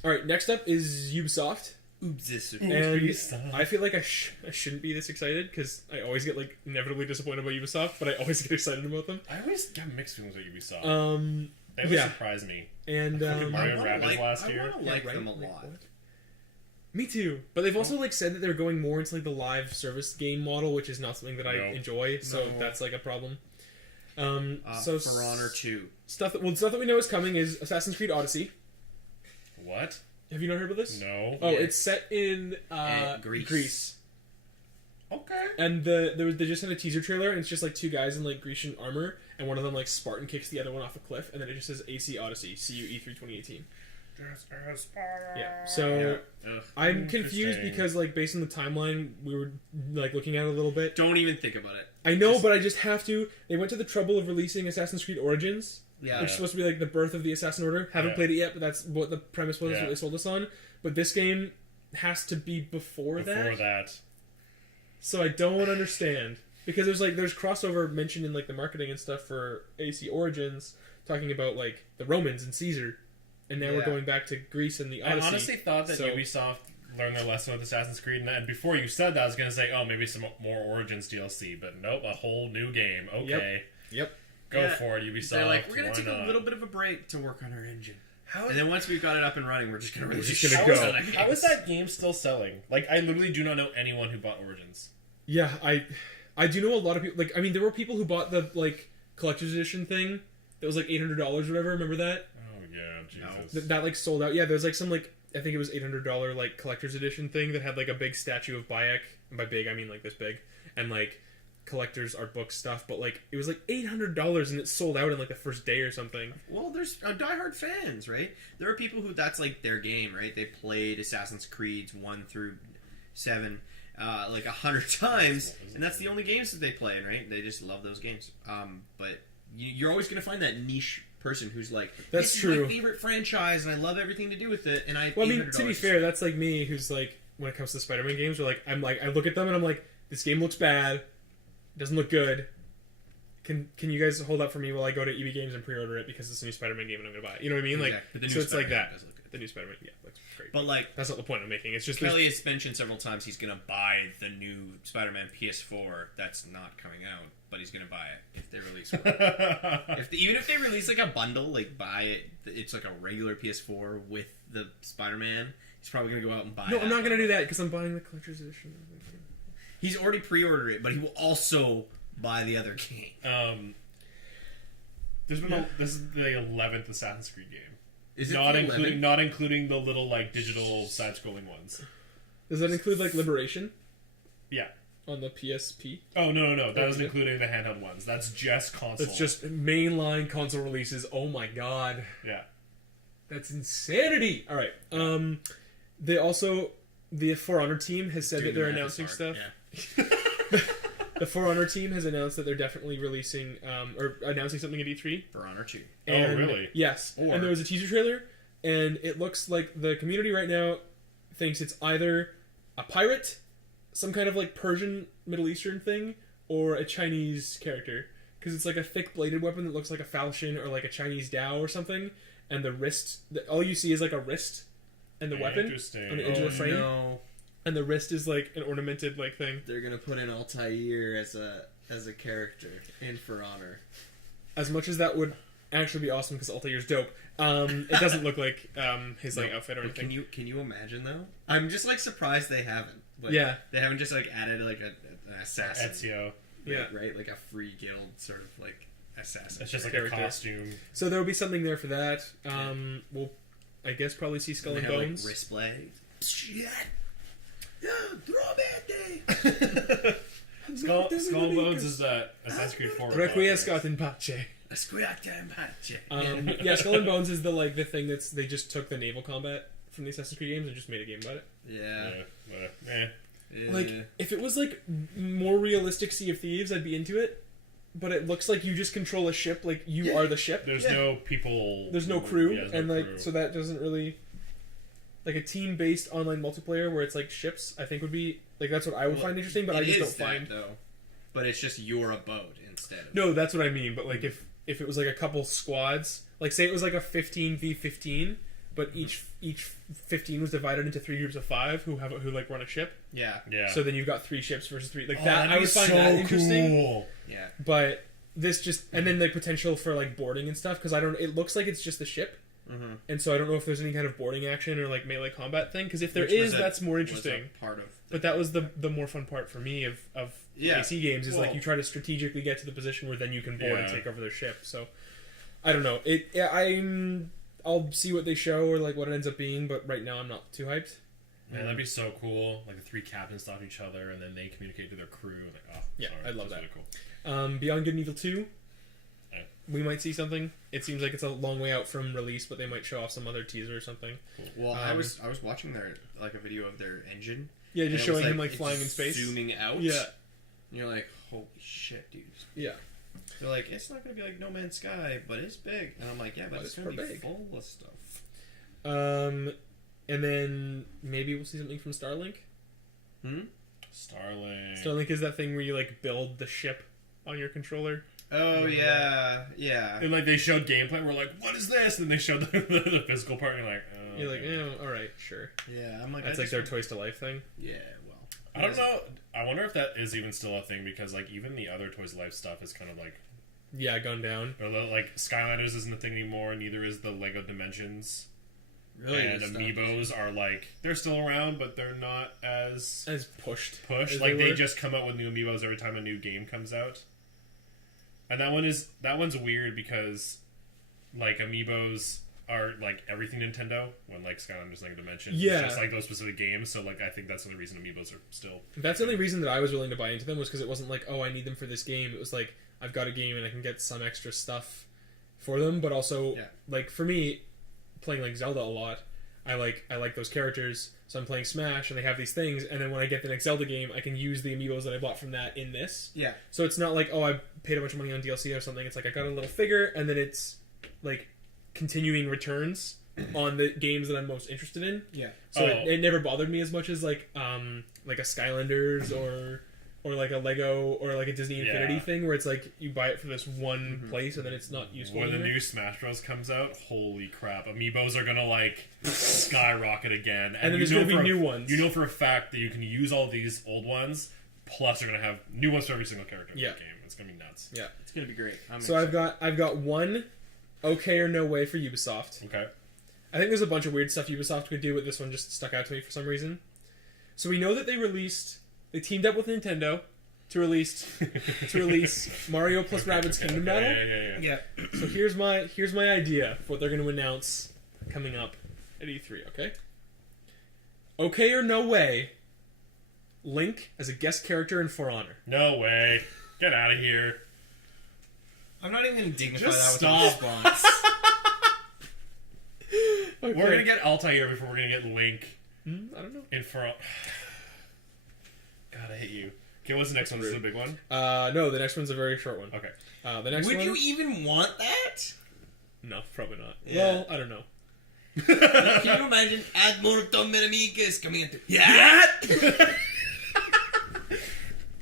all right, next up is Ubisoft. Oops. And Ubisoft. I feel like I shouldn't be this excited because I always get like inevitably disappointed about Ubisoft, but I always get excited about them. I always got mixed feelings with Ubisoft. They always yeah. surprise me. And Fucking Mario I Rabbids last year. want to like right? them a Wait, lot. what? Me too. But they've also like said that they're going more into like the live service game model, which is not something that I Nope. enjoy. So No. that's like a problem. So For Honor 2. stuff that we know is coming is Assassin's Creed Odyssey. What? Have you not heard about this? No. Oh, Yeah. it's set in Greece. Okay. And they just had a teaser trailer, and it's just like two guys in like Grecian armor, and one of them like Spartan kicks the other one off a cliff, and then it just says AC Odyssey, CU E3 2018. Yeah. So Ugh. I'm confused Interesting. because like based on the timeline, we were like looking at it a little bit. Don't even think about it. I know, but I just have to. They went to the trouble of releasing Assassin's Creed Origins, Yeah. which is supposed to be like the birth of the Assassin Order. Haven't Yeah. played it yet, but that's what the premise was. That's Yeah. what they sold us on. But this game has to be before that. So I don't understand because there's crossover mentioned in like the marketing and stuff for AC Origins, talking about like the Romans and Caesar, and now we're Yeah. going back to Greece and the I Odyssey. honestly thought that So- Ubisoft learned their lesson with Assassin's Creed, and before you said that, I was going to say, oh, maybe some more Origins DLC, but nope, a whole new game. Okay. Yep. Go Yeah. for it, Ubisoft. They're like, we're going Why to take not? a little bit of a break to work on our engine. How And then once we've got it up and running, we're just going to release just gonna shit go. ton of How is games. that game still selling? Like, I literally do not know anyone who bought Origins. Yeah, I do know a lot of people. Like, I mean, there were people who bought the like collector's edition thing that was like $800 or whatever. Remember that? Oh, yeah, Jesus. That like sold out. Yeah, there was like some like I think it was $800 like collector's edition thing that had like a big statue of Bayek. And by big, I mean like this big, and like collector's art book stuff. But like it was like $800 and it sold out in like the first day or something. Well, there's diehard fans, right? There are people who that's like their game, right? They played Assassin's Creeds 1 through 7 like 100 times, and that's the only games that they play, right? They just love those games. But you're always going to find that niche person who's like, That's this true. is my favorite franchise, and I love everything to do with it, and I. Well, I mean, to be $800. fair, that's like me, who's like when it comes to Spider-Man games, where like I look at them and I'm like, this game looks bad, it doesn't look good. Can you guys hold up for me while I go to EB Games and pre-order it because it's a new Spider-Man game and I'm gonna buy it? You know what I mean? Like, Exactly. But the new so it's like Spider-Man that. does look good. The new Spider-Man, yeah, looks great. But like, That's not the point I'm making. It's just Kelly has mentioned several times he's going to buy the new Spider-Man PS4 that's not coming out, but he's going to buy it if they release one. Even if they release like a bundle, like buy it, it's like a regular PS4 with the Spider-Man. He's probably going to go out and buy. No, that I'm not gonna bundle. do that because I'm buying the collector's edition. He's already pre-ordered it, but he will also buy the other game. There's been this is the 11th Assassin's Creed game. Is it Not the including 11th? not including the little like digital side-scrolling ones. Does that include like Liberation Yeah. on the PSP? Oh no. That isn't Okay. including the handheld ones. That's just console. That's just mainline console releases. Oh my god, yeah. that's insanity! All right, they also the For Honor team has said Dude, that they're the math is announcing hard. stuff. Yeah. The For Honor team has announced that they're definitely releasing or announcing something at E3. For Honor 2. And, really? Yes. Or- and there was a teaser trailer, and it looks like the community right now thinks it's either a pirate, some kind of like Persian Middle Eastern thing, or a Chinese character. Because it's like a thick bladed weapon that looks like a falchion or like a Chinese dao or something, and the wrist, all you see is like a wrist and the weapon Interesting. on the edge of the frame, No. and the wrist is like an ornamented like thing. They're going to put in Altair as a character in For Honor. As much as that would actually be awesome because Altair's dope, it doesn't look like his like outfit or But anything. can you imagine though? I'm just like surprised they haven't. Like, Yeah. they haven't just like added like an assassin. Ezio. Yeah. Right, like a free guild sort of like assassin. It's just like Character. a costume. So there will be something there for that. We'll, I guess, probably see Skull They and have, Bones. like wrist blades. Shit. Yeah, throw it. Skull and Bones is Assassin's Creed 4. Requiescat in pace. Yeah, Skull and Bones is the thing they just took the naval combat from the Assassin's Creed games and just made a game about it. Yeah. Yeah, Like, if it was like more realistic Sea of Thieves, I'd be into it. But it looks like you just control a ship, like you are the ship. There's no people. There's no crew, Yeah, there's no and like crew. so that doesn't really like a team-based online multiplayer where it's like ships. I think would be like that's what I would find interesting, but I just don't find. though. But it's just you're a boat instead. No, that's what I mean. But like if it was like a couple squads, like say it was like a 15v15, but each 15 was divided into 3 groups of 5 who like run a ship. Yeah. Yeah. So then you've got 3 ships versus 3. Like that, that'd I be would find so that interesting. Cool. Yeah. But this just and then the potential for like boarding and stuff because I don't. It looks like it's just the ship, and so I don't know if there's any kind of boarding action or like melee combat thing. Because if there is, that's more interesting. Part of. But that was the more fun part for me of AC games is like you try to strategically get to the position where then you can board and take over their ship. So I don't know. I'll see what they show or like what it ends up being. But right now I'm not too hyped. Man, that'd be so cool. Like the 3 captains talk to each other, and then they communicate to their crew. Like, Yeah, I'd love that. Really cool. Beyond Good and Evil 2, Yeah. we might see something. It seems like it's a long way out from release, but they might show off some other teaser or something. Well, I was watching a video of their engine. Yeah, just and it showing was, him like it's flying in space. zooming out. Yeah, And you're like, holy shit, dude. yeah. They're like, it's not gonna be like No Man's Sky, but it's big. And I'm like, yeah, but it's gonna be big. full of stuff. And then maybe we'll see something from Starlink. Starlink. Starlink is that thing where you like build the ship on your controller. Oh yeah. And like they showed gameplay, and we're like, "What is this?" And they showed the physical part, and you're like, "Oh." You're like, okay. all right, sure. Yeah, I'm like, That's like their Toys to Life thing. Yeah, well, I don't know. I wonder if that is even still a thing because like even the other Toys of Life stuff is kind of like, Yeah, gone down. or like Skylanders isn't a thing anymore. Neither is the Lego Dimensions. really. And Amiibos are like they're still around, but they're not as pushed. Like they they were. just come out with new Amiibos every time a new game comes out. And that one's weird because like Amiibos are like everything Nintendo when like Skylanders Lego Dimensions. Yeah. It's just like those specific games. So like I think that's the only reason Amiibos are still. That's the only reason that I was willing to buy into them was because it wasn't like, oh, I need them for this game. It was like I've got a game and I can get some extra stuff for them, but also like for me, playing like Zelda a lot, I like those characters. So I'm playing Smash and they have these things, and then when I get the next Zelda game, I can use the amiibos that I bought from that in this. Yeah. So it's not like, oh, I paid a bunch of money on DLC or something. It's like I got a little figure, and then it's like continuing returns on the games that I'm most interested in. Yeah. So it never bothered me as much as like a Skylanders or like a Lego or like a Disney Infinity thing where it's like you buy it for this one place and then it's not useful When the anymore. new Smash Bros comes out, holy crap! Amiibos are gonna like skyrocket again, and then there's gonna be new ones. You know for a fact that you can use all these old ones. Plus, you're gonna have new ones for every single character in the game. It's gonna be nuts. Yeah, it's gonna be great. So excited. I've got one okay or no way for Ubisoft. Okay. I think there's a bunch of weird stuff Ubisoft could do, but this one just stuck out to me for some reason. So we know that they teamed up with Nintendo to release Mario plus Rabbids Kingdom Battle. Yeah. So here's my idea for what they're going to announce coming up at E3. Okay or no way, Link as a guest character in For Honor. No way! Get out of here! I'm not even going to dignify Just that with a response. Okay. We're gonna get Altair before we're gonna get Link. I don't know. In For God, I hate you. Okay, what's the next one? This is a big one. No, the next one's a very short one. Okay. The next Would one. you even want that? No, probably not. Yeah. Well, I don't know. Can you imagine Ad Mortem Amicus coming into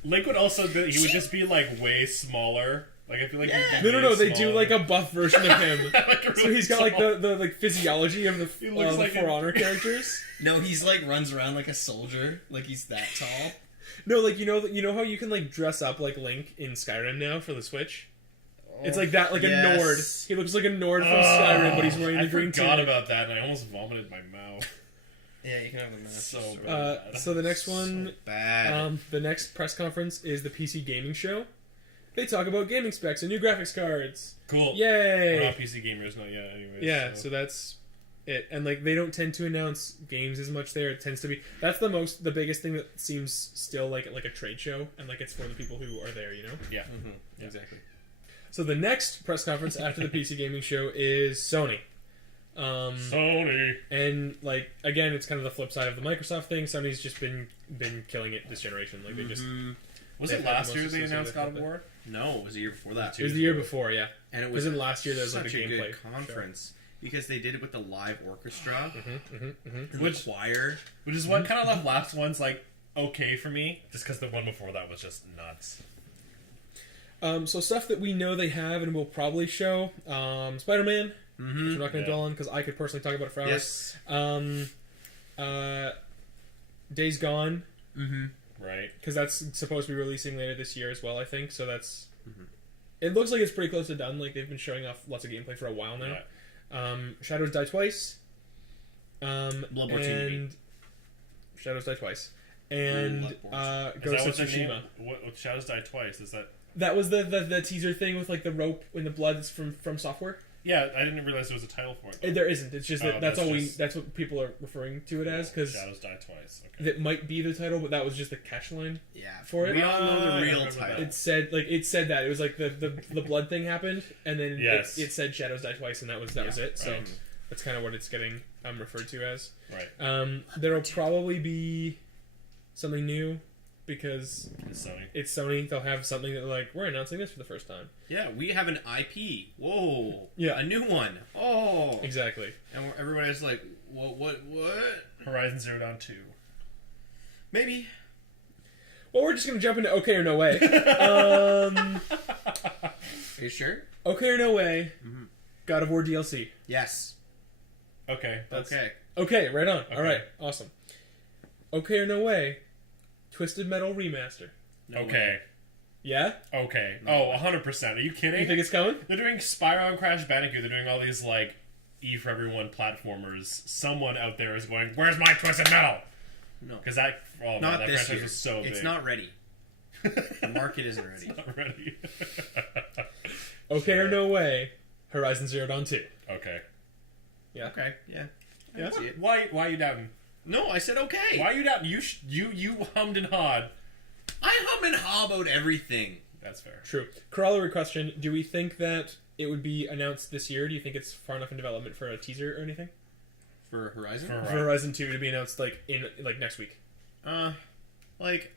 Link would also he would just be like way smaller. Like I feel like No. They do like a buff version of him. Like So he's got like the like physiology of the looks like For Honor characters. No, he's like runs around like a soldier, like he's that tall. No, like you know how you can like dress up like Link in Skyrim now for the Switch. It's like that, like a Nord. He looks like a Nord from Skyrim, but he's wearing the green I forgot tunic. about that, and I almost vomited in my mouth. Yeah, you can have the mask. So bad. So the next one, bad. the next press conference is the PC Gaming Show. They talk about gaming specs and new graphics cards. Cool. Yay! We're not PC gamers, not yet. Anyways. Yeah, so that's it. And like they don't tend to announce games as much there. It tends to be the biggest thing that seems still like a trade show, and like it's for the people who are there, you know. Yeah. Exactly. So the next press conference after the PC Gaming Show is Sony. Sony. And like again, it's kind of the flip side of the Microsoft thing. Sony's just been killing it this generation. Like they just Was they've it had the last most year they success announced with God of it. War? No, it was the year before that. It was the year before, yeah. And it Was was it last year? There was like a such a gameplay good conference because they did it with the live orchestra, and Which- the choir. Which is what kind of left last one's like okay for me, just because the one before that was just nuts. So stuff that we know they have and will probably show. Spider-Man, which we're not going to Yeah. dwell on because I could personally talk about it for hours. Yes. Days Gone, Right? because that's supposed to be releasing later this year as well, I think. So that's... It looks like it's pretty close to done. Like, they've been showing off lots of gameplay for a while now. Yeah. Shadows Die Twice. Bloodborne 2, And... Shadows Die Twice. And Bloodborne. Is that Ghost what of the name? Tsushima. What Shadows Die Twice? Is that? That was the teaser thing with, like, the rope and the blood that's from software. Yeah, I didn't realize there was a title for it. There isn't. It's just that Oh, that's all just- that's what people are referring to it as, because Shadows Die Twice. Okay. that might be the title, but that was just the catch line Yeah, for it. we all know I the real remember title. that. It said that it was like the blood thing happened, and then Yes. it said Shadows Die Twice, and that was it. So right. that's kind of what it's getting referred to as. Right. There'll probably be something new because It's Sony. it's Sony. They'll have something that like we're announcing this for the first time. Yeah, we have an IP. Whoa. Yeah. A new one. Oh. Exactly. And everybody's like, what? Horizon Zero Dawn 2. Maybe. Well, we're just gonna jump into okay or no way. Are you sure? Okay or no way. God of War DLC. Yes. Okay. Okay. Okay, right on. Okay. All right, awesome. Okay or no way. Twisted Metal remaster. No Okay. way. Yeah, Okay. Oh, 100%. Are you kidding? you think it's coming? They're doing Spyro and Crash Bandicoot. They're doing all these, like, E for Everyone platformers. Someone out there is going, where's my Twisted Metal? No. Because that, oh, man, Not that this franchise year. was so big. It's not ready. The market isn't ready. Not ready. Okay Sure. or no way. Horizon Zero Dawn 2. Okay. Yeah. Okay. Yeah. I Yeah. can see it. Why are you doubting? No, I said okay. Why are you doubting? You hummed and hawed. I hum and haw about everything. That's fair. True. Corollary question: do we think that it would be announced this year? Do you think it's far enough in development for a teaser or anything? For Horizon? For For Horizon 2 to be announced in next week.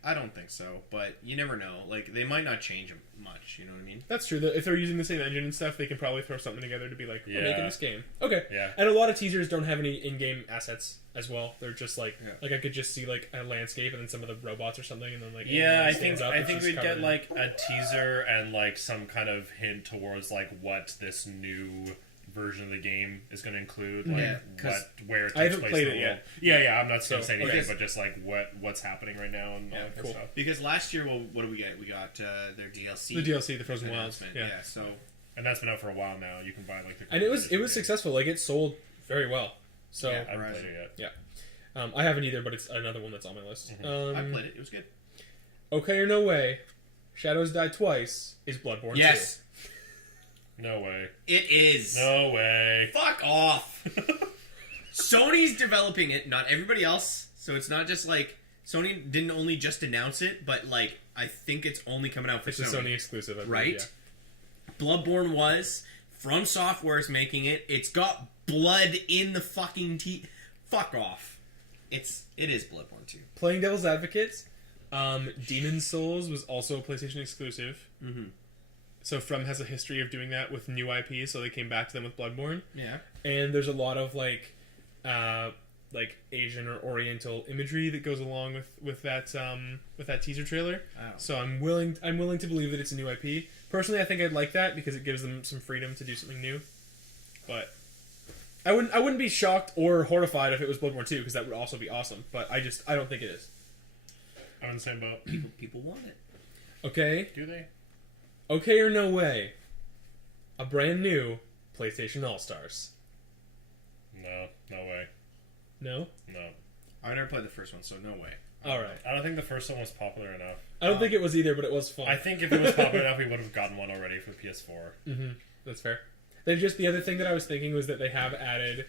I don't think so, but you never know. Like, they might not change them much, you know what I mean? That's true. If they're using the same engine and stuff, they can probably throw something together to be like, we're making Yeah. this game. Okay. Yeah. And a lot of teasers don't have any in-game assets as well. They're just like, Yeah. like I could just see like a landscape and then some of the robots or something, and then like Yeah, I stands think up I and think she's we'd covered get in- like a teaser and like some kind of hint towards like what this new version of the game is going to include, like Yeah, 'cause where it takes I haven't place played in the it world. yet. Yeah, I'm not So, going to say anything, okay. but just like what's happening right now and all that kind cool. of stuff. Because last year, well, what do we get? We got their DLC. the DLC, the Frozen Wilds. announcement. Yeah. So, And that's been out for a while now. You can buy like the And it was edition successful. Like it sold very well. So Yeah. game. I haven't Horizon. played it yet. I haven't either, but it's another one that's on my list. I played it. It was good. Okay or no way. Shadows Die Twice is Bloodborne 2. Yes. No way. It is. No way. Fuck off. Sony's developing it, not everybody else. So it's not just like Sony didn't only just announce it, but like I think it's only coming out for It's a Sony exclusive, I believe, right? Bloodborne was From Software's making it. It's got blood in the fucking teeth. Fuck off. It is Bloodborne 2. Playing Devil's Advocate, Demon's Souls was also a PlayStation exclusive. Mhm. So From has a history of doing that with new IP, so they came back to them with Bloodborne. Yeah. And there's a lot of like Asian or Oriental imagery that goes along with that teaser trailer. Wow. So I'm willing to believe that it's a new IP. Personally, I think I'd like that because it gives them some freedom to do something new. But I wouldn't be shocked or horrified if it was Bloodborne 2 because that would also be awesome. But I don't think it is. I'm in the same boat. People want it. Okay, Do they? okay or no way. A brand new PlayStation All Stars. No way. No. No. I never played the first one, so no way. All right. I don't think the first one was popular enough. I don't think it was either, but it was fun. I think if it was popular enough, we would have gotten one already for PS4. Mm-hmm. That's fair. The other thing that I was thinking was that they have added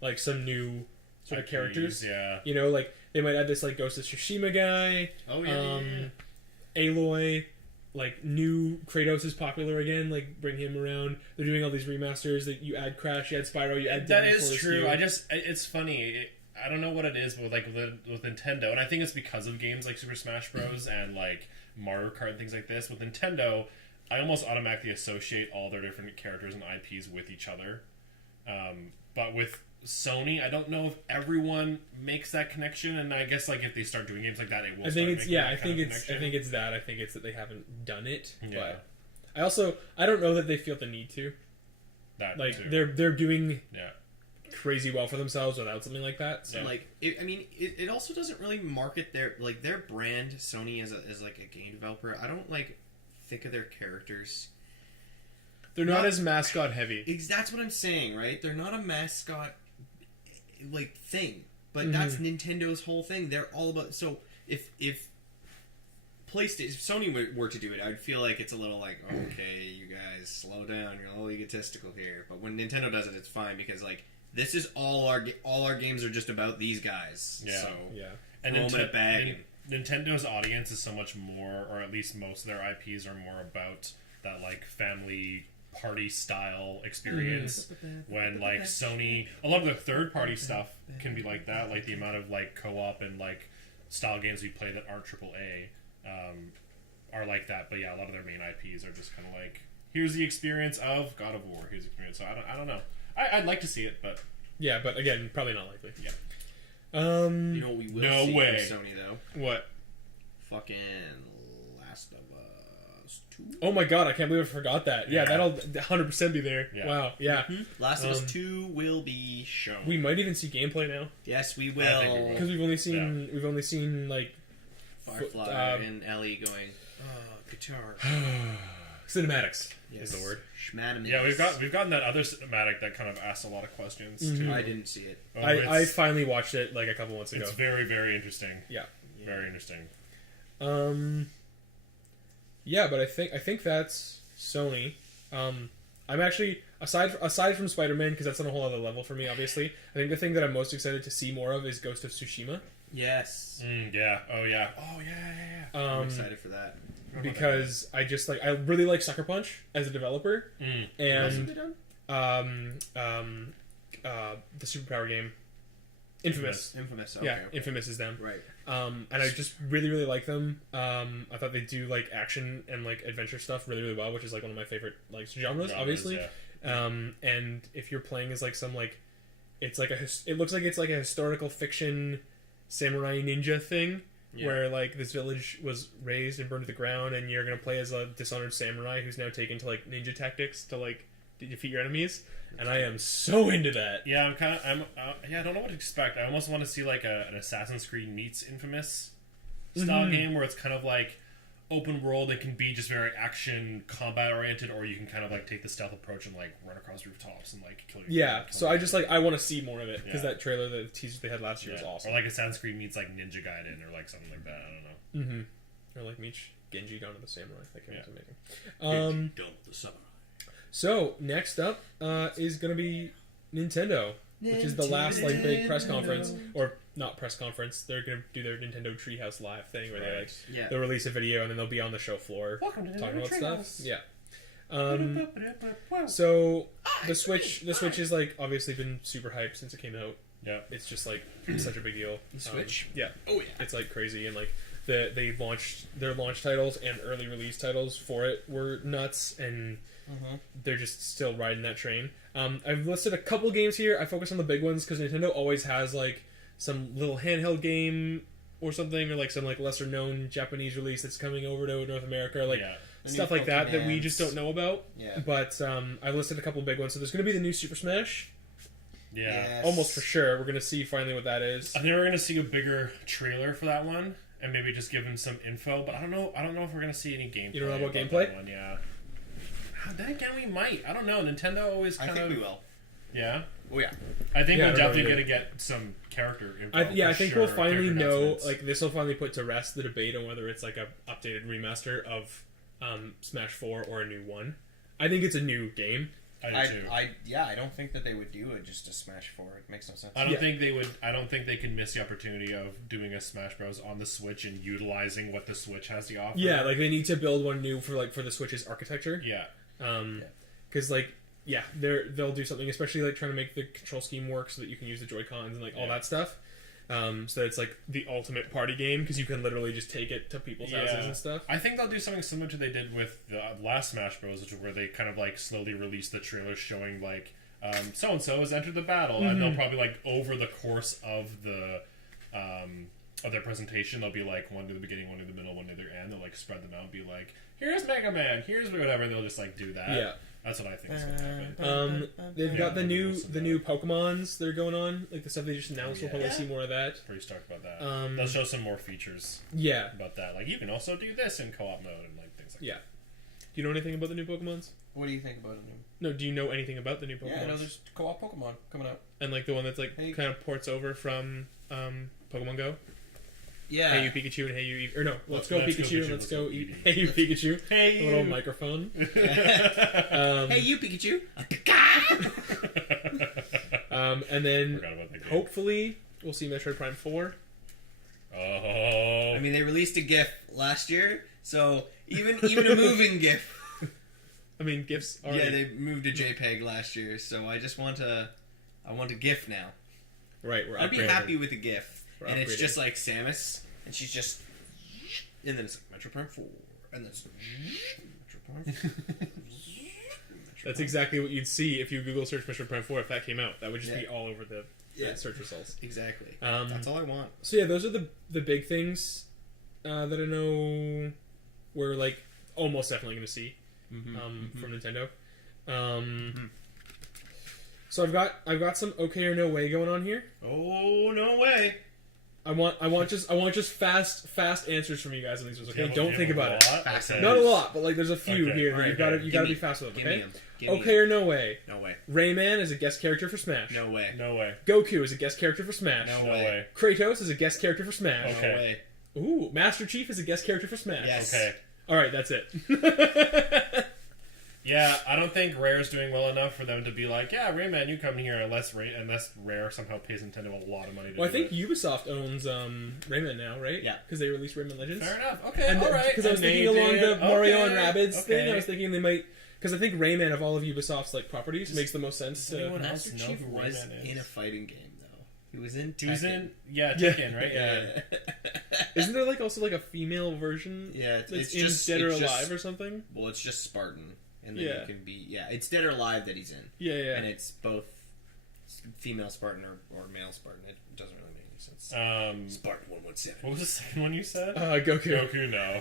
like some new sort of IPs, characters. Yeah. You know, like they might add this like Ghost of Tsushima guy, Oh yeah. Aloy, like new Kratos is popular again. Like bring him around. They're doing all these remasters that you add Crash, you add Spyro, you add. That is true. It's funny. I don't know what it is, but like with Nintendo, and I think it's because of games like Super Smash Bros. And like Mario Kart and things like this. With Nintendo, I almost automatically associate all their different characters and IPs with each other. But with Sony, I don't know if everyone makes that connection, and I guess like if they start doing games like that, it will. I think it's I think it's that. I think it's that they haven't done it. Yeah. But I don't know that they feel the need to. That like too. they're doing Yeah. crazy well for themselves without something like that. So. Like, it also doesn't really market their brand. Sony as like a game developer. I don't like think of their characters. They're not as mascot heavy. That's what I'm saying, right? They're not a mascot like thing, but that's Nintendo's whole thing. They're all about. So if PlayStation, if Sony were to do it, I'd feel like it's a little like, okay, you guys slow down. You're a little egotistical here. But when Nintendo does it, it's fine because like this is all our games are just about these guys. Yeah. So Yeah. And throw 'em in a bag. Nintendo audience is so much more, or at least most of their IPs are more about that like family party style experience. When like Sony, a lot of the third party stuff can be like that, like the amount of like co-op and like style games we play that aren't AAA are like that. But yeah, a lot of their main IPs are just kind of like, here's the experience of God of War. Here's the experience. So I don't know. I'd like to see it, but yeah, but again, probably not likely. Yeah. You know what we will No see way. from Sony though? What? Fucking Last of Us 2. Oh my god, I can't believe I forgot that. Yeah, Yeah. that'll 100% be there. Yeah. Wow, yeah. Last of Us 2 will be shown. We might even see gameplay now Yes, we I think we will. will. because we've only seen like Firefly and Ellie going, oh, guitar. cinematics Yes. is the word. Schmadamus. yeah, we've gotten that other cinematic that kind of asked a lot of questions too. I didn't see it. Oh, I finally watched it like a couple months ago. it's very, very interesting. Yeah. Very interesting. Yeah, but I think that's Sony. I'm actually aside from Spider-Man because that's on a whole other level for me. Obviously, I think the thing that I'm most excited to see more of is Ghost of Tsushima. Yes. Yeah. Oh yeah. Oh yeah. I'm excited for that. Because I just I really like Sucker Punch as a developer, What else have they and done? the superpower game, Infamous. Infamous. Okay, Yeah, okay. Infamous is them. Right. And I just really like them. I thought they do like action and like adventure stuff really well, which is like one of my favorite like genres, obviously. Yeah. And if you're playing as like some like, it's like it looks like it's like a historical fiction samurai ninja thing. Yeah. Where like this village was razed and burned to the ground, and you're gonna play as a dishonored samurai who's now taken to like ninja tactics to like defeat your enemies, and I am so into that. Yeah, I don't know what to expect. I almost want to see like an Assassin's Creed meets Infamous style game where it's kind of like open world. It can be just very action combat oriented, or you can kind of like take the stealth approach and like run across rooftops and like kill your Yeah, so I just like I want to see more of it because Yeah. that trailer, the teaser they had last year was awesome. Or like Assassin's Creed meets like Ninja Gaiden or like something like that. I don't know. Or like Meech Genji Dawn of the Samurai. That game was Yeah. amazing. So next up is gonna be Nintendo, which is the last like big press conference, or not press conference. They're gonna do their Nintendo Treehouse Live thing where they like Yeah. they'll release a video and then they'll be on the show floor Welcome to talking Nintendo about Treehouse. stuff. Yeah. So the Switch is like obviously been super hyped since it came out. Yeah. It's just like such a big deal. The Switch? Yeah. Oh yeah. It's like crazy, and like they launched their launch titles and early release titles for it were nuts, and they're just still riding that train. I've listed a couple games here. I focus on the big ones because Nintendo always has like some little handheld game or something, or like some like lesser known Japanese release that's coming over to North America, like Yeah. stuff like that we just don't know about. Yeah. But I listed a couple big ones. So there's going to be the new Super Smash. Yeah. Yes. Almost for sure. We're going to see finally what that is. I think we're gonna see a bigger trailer for that one, and maybe just give him some info. But I don't know if we're gonna see any gameplay. You don't know about that gameplay? one, yeah. Then again, we might. I don't know. Nintendo always I kind think of. we will. Yeah. Oh yeah. I think Yeah, I we're don't know definitely either. gonna get some character info. I for think sure, we'll finally character know. announcements. Like this will finally put to rest the debate on whether it's like a updated remaster of Smash 4 or a new one. I think it's a new game. I do too. I don't think that they would do it just to Smash 4. It makes no sense. I don't think they would. I don't think they could miss the opportunity of doing a Smash Bros on the Switch and utilizing what the Switch has to offer. Yeah, like they need to build one new for the Switch's architecture. Yeah. Because they'll do something, especially like trying to make the control scheme work so that you can use the Joy-Cons and like all that stuff. So that it's like the ultimate party game because you can literally just take it to people's houses and stuff. I think they'll do something similar to they did with the last Smash Bros, which is where they kind of like slowly released the trailer showing like so and so has entered the battle, and they'll probably like over the course of the of their presentation, they'll be like one to the beginning, one to the middle, one to their end. They'll like spread them out and be like, here's Mega Man, here's whatever. And they'll just like do that. Yeah. That's what I think is going to happen. They've got the new Pokemons that are going on, like the stuff they just announced. We'll probably see more of that. Pretty stoked about that. They'll show some more features. Yeah, about that. Like you can also do this in co-op mode and like things like that. Yeah. Do you know anything about the new Pokemons? What do you think about it? No, do you know anything about the new Pokemon? Yeah, no, there's co-op Pokemon coming out. And like the one that's like kind of ports over from Pokemon Go. Yeah. Hey you Pikachu and Hey you Eevee. Or no, let's go Pikachu and let's go Eevee. Hey you Pikachu. Hey you. A little microphone. Hey you Pikachu. And then hopefully we'll see Metroid Prime 4. Oh. I mean, they released a GIF last year, so even a moving GIF. I mean, GIFs are... Yeah, they moved to JPEG last year, so I just want a GIF now. Right, I'd be happy with a GIF. And it's upgrading. just like Samus, and she's just... And then it's like Metro Prime 4, and then it's like... Metro Prime 4. That's exactly what you'd see if you Google search Metroid Prime 4 if that came out. That would just be all over the search results. Exactly. That's all I want. So yeah, those are the big things that I know we're like almost definitely going to see from Nintendo. So I've got some okay or no way going on here. Oh no way! I want just fast answers from you guys on these ones. Okay, don't think about it. Okay. Not a lot, but like there's a few here that you gotta be fast with them. Okay. Okay or no way? No way. Rayman is a guest character for Smash. No way. No way. Goku is a guest character for Smash. No way. Kratos is a guest character for Smash. Okay. No way. Ooh, Master Chief is a guest character for Smash. Yes. Okay. All right, that's it. Yeah, I don't think Rare's doing well enough for them to be like, yeah, Rayman, you come here unless Rare somehow pays Nintendo a lot of money to Well, I do think it. Ubisoft owns Rayman now, right? Yeah. Because they released Rayman Legends. Fair enough. Okay, And all right. because I was And thinking they along did- the Mario and okay, Rabbids thing, okay. I was thinking they might... Because I think Rayman, of all of Ubisoft's like properties, makes the most sense does anyone to... else Master know Chief who was Rayman is? in a fighting game, though. He was in Tekken. He was in, Tekken, right? Yeah. Isn't there like also like a female version Yeah, that's it's in just- Dead or it's Alive just- or something? Well, it's just Spartan. And then Yeah. you can be... Yeah, it's Dead or Alive that he's in. Yeah. And it's both female Spartan or male Spartan. It doesn't really make any sense. Spartan 117. What was the second one you said? Goku. Goku, no.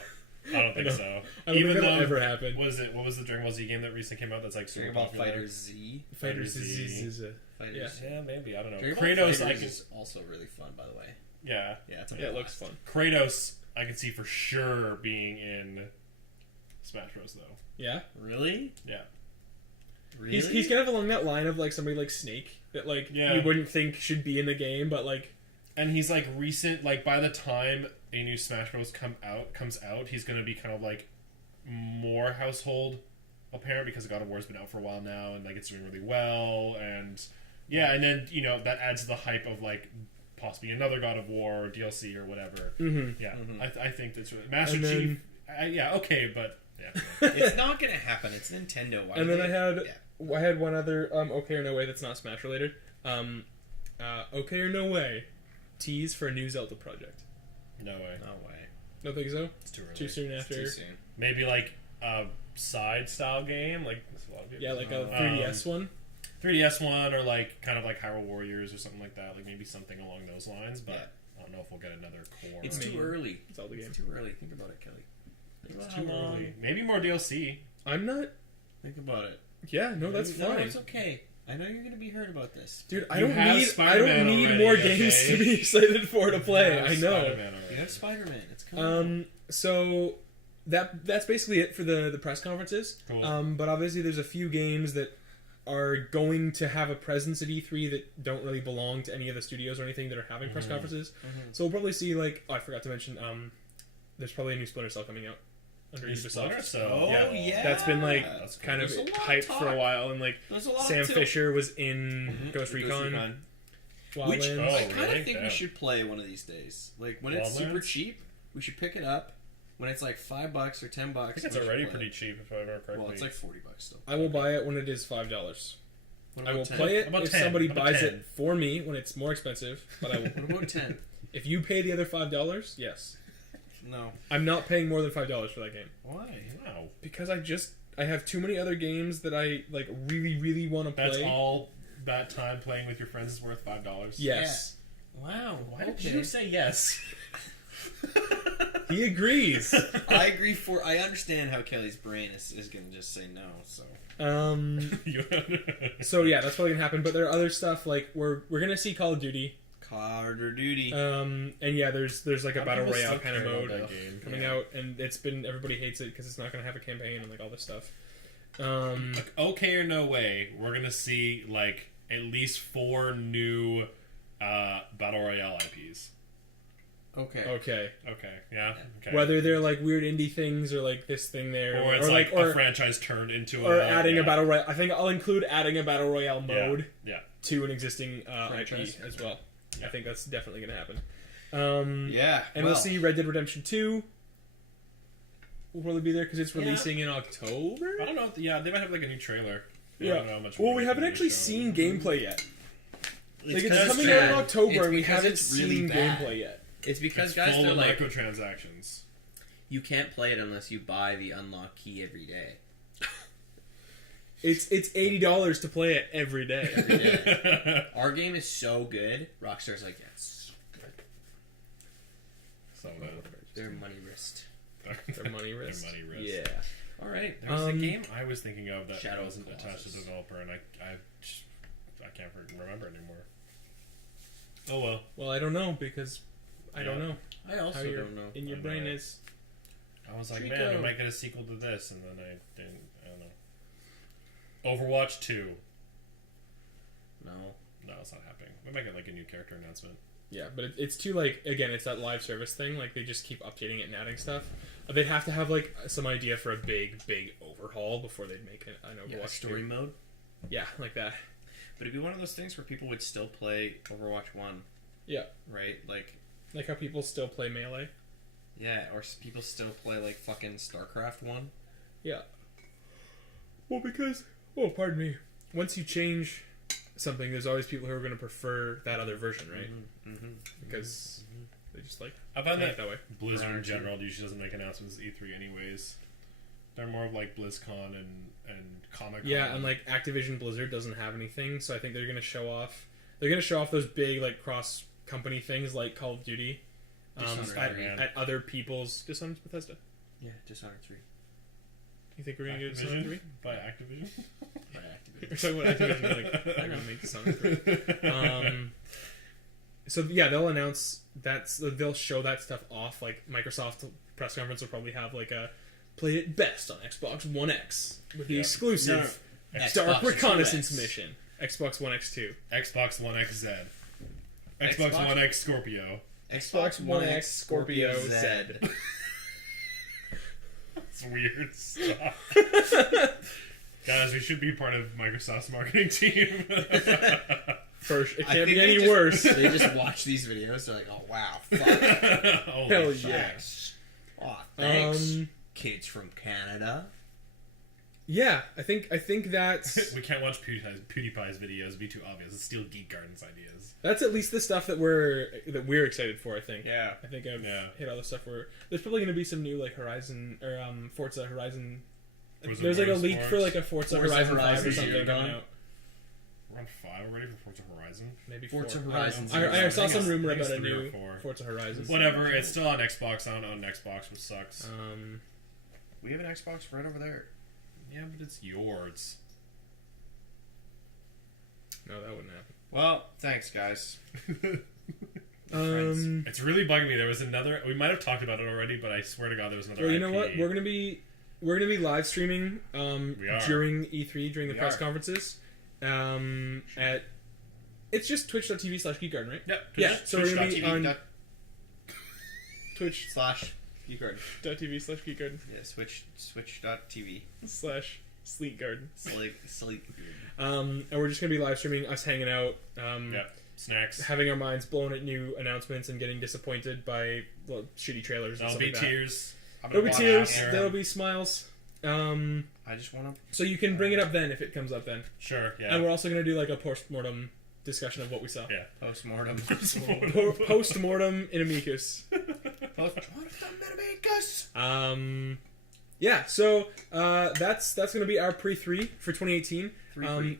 I don't think No. so. I don't think that'll ever happen. What was the Dragon Ball Z game that recently came out that's like super Dragon Ball popular? Fighter Z. Fighters Z. is a... Fighters. Yeah, maybe. I don't know. Dragon Ball Kratos, Fighters I can... is also really fun, by the way. Yeah. Yeah, it's a Yeah, it blast. looks fun. Kratos, I can see for sure being in Smash Bros. Though. Yeah? Really? Yeah. Really? He's kind of along that line of like somebody like Snake that like you wouldn't think should be in the game, but like... And he's like recent, like by the time a new Smash Bros. comes out, he's gonna be kind of like more household apparent because God of War's been out for a while now and like it's doing really well, and and then that adds to the hype of like possibly another God of War or DLC or whatever. I think that's really Master And Chief. Okay, but yeah, It's not gonna happen. It's Nintendo. Why And then would I had one other okay or no way that's not Smash related. Okay or no way, tease for a new Zelda project. no way, No way. Don't think so. it's too early. Too soon after. Too soon. Maybe like a side style game, like Yeah, like a 3DS one. 3DS one, or like kind of like Hyrule Warriors or something like that. Like maybe something along those lines. But I don't know if we'll get another core. It's too early. Zelda game. It's too early. Think about it, Kelly. Think It's about too how long. early. Maybe more DLC. I'm not. Think about it. Yeah, no, that's No, fine. it's okay. I know you're gonna be hurt about this. Dude, You have Spider-Man already, more okay? games to be excited for to play. I know. Spider-Man already. You have Spider-Man. It's coming. So that's basically it for the press conferences. Cool. But obviously there's a few games that are going to have a presence at E3 that don't really belong to any of the studios or anything that are having press conferences. So we'll probably see like I forgot to mention there's probably a new Splinter Cell coming out. under New Splinter Ubisoft. Cell. Oh Yeah. yeah, That's been like That's cool. kind of There's a lot of hyped for a talk. while, and like There's a lot Sam of tilt. Fisher was in Mhm. Ghost Recon. Which Wildlands. Oh, I kind of really? think Yeah. we should play one of these days. Like when it's super Wildlands? cheap, we should pick it up. When it's like $5 or $10, I think it's we should already play pretty it. cheap if I remember correctly. Well, it's like $40 still. I will buy it when it is $5. What I about will 10? play it About if 10. somebody About buys 10. it for me when it's more expensive. But I will. What about 10? If you pay the other $5, yes. No. I'm not paying more than $5 for that game Why? No. because I have too many other games that I like really want to play. That's all that time playing with your friends is worth $5. Yes, Wow. Why did you say yes? he agrees. I agree. I understand how Kelly's brain is going to just say no. So So yeah, that's probably gonna happen. But there are other stuff like we're gonna see Call of Duty. Carter Duty. And yeah, there's like a How battle people royale still kind of care about mode that game? coming out, and everybody hates it because it's not gonna have a campaign and like all this stuff. Like, okay or no way, we're gonna see like at least 4 new battle royale IPs. Okay. Okay, Okay, yeah, okay. whether they're like weird indie things or like this thing there, or it's like a franchise turned into or a adding yeah. a battle royale. I think I'll include adding a battle royale mode Yeah. to an existing Franchise. IP as well. Yeah. I think that's definitely gonna happen. Yeah. And we'll see Red Dead Redemption 2 will probably be there because it's Yeah. releasing in October. I don't know. Yeah, they might have like a new trailer. I Yeah. don't know how much Well, more we haven't they actually show. seen gameplay yet. Like it's 'cause coming it's out in bad. October, It's and we because haven't it's really seen bad. gameplay yet. It's because It's guys, full they're of like, microtransactions. you can't play it unless you buy the unlock key every day. It's $80 to play it every day. Every day. Our game is so good. Rockstar's like, yes, So their money wrist. Their money risk. Their money risk. Yeah. All right. There was a game I was thinking of that Shadow of wasn't the attached to Colossus. the developer, and I can't remember anymore. Oh well. Well, I don't know because I don't Yeah. know I also how your don't know. in your I brain know. is. I was like, Trico. man, we might get a sequel to this, and then I didn't. I don't know. Overwatch 2. No. No, it's not happening. We might get like a new character announcement. Yeah, but it's too like again, it's that live service thing. Like they just keep updating it and adding stuff. They'd have to have like some idea for a big overhaul before they'd make an Yeah, Overwatch story 2. mode. Yeah, like that. But it'd be one of those things where people would still play Overwatch 1. Yeah. Right? Like, Like how people still play Melee. yeah, or people still play, like, fucking StarCraft 1. Yeah. Well, because pardon me. Once you change something, there's always people who are going to prefer that other version, right? Mm-hmm. Because they just like I found play it that way. Blizzard in Prior to- general usually doesn't make announcements at E3 anyways. They're more of like BlizzCon and Comic Con. Yeah, and like Activision Blizzard doesn't have anything, so I think they're gonna show off. They're gonna show off those big like cross company things like Call of Duty, Dishonored, at other people's Dishonored Bethesda. Yeah, Dishonored 3. You think we're gonna get Dishonored 3? By Activision. By Activision. Or so what Activision like they're gonna make Dishonored 3. So yeah, they'll announce they'll show that stuff off. Like Microsoft press conference will probably have like a play it best on Xbox One X with the Yeah. exclusive No. Dark Xbox Reconnaissance 2X. mission. Xbox One X2. Xbox One X Z. Xbox One X Scorpio. Xbox One X Scorpio Z. It's weird stuff. Guys, we should be part of Microsoft's marketing team. First, it I can't think be any they just- worse. They just watch these videos. They're like, oh, wow. Fuck. Holy Hell shit. yeah. Thanks. Oh, thanks. Um, Kids from Canada. yeah, I think that's We can't watch PewDiePie's videos. It'd be too obvious. It's still Geek Garden's ideas. that's at least the stuff that we're excited for. I think. Yeah. I think I've Yeah. hit all the stuff where there's probably going to be some new like Horizon or Forza Horizon. Forza There's like a Motorsports. leak for like a Forza Horizon 5 or Horizon something Zero coming Dawn. out. We're on 5 already for Forza Horizon. Maybe Forza 4. Horizon I, don't know. I saw I think some it's- rumor I think about a it's 3 or new 4. Forza Horizon. Whatever. It's still on Xbox. I don't own Xbox, which sucks. We have an Xbox right over there. Yeah, but it's yours. No, that wouldn't happen. Well, thanks, guys. It's really bugging me. There was another. We might have talked about it already, but I swear to God, there was another. Well, you know IP. what? We're gonna be live streaming We are. during E3 during the We press are. conferences. At it's just twitch.tv/geekgarden, right? Yep. Yeah, so we're gonna be Twitch.tv. on Twitch. Slash Geek Garden. .tv/geekgarden Yeah, switch.tv. /sleekgarden. Sleep. And we're just gonna be live streaming us hanging out. Yeah. Snacks. Having our minds blown at new announcements and getting disappointed by shitty trailers. There'll be tears. There'll be tears. There'll be smiles. I just want to. So you can bring it up then if it comes up then. Sure. Yeah. And we're also gonna do like a post-mortem discussion of what we saw. Yeah. Post-mortem. Post-mortem in amicus. Post-mortem in amicus. Yeah. So that's gonna be our pre-3 for 2018.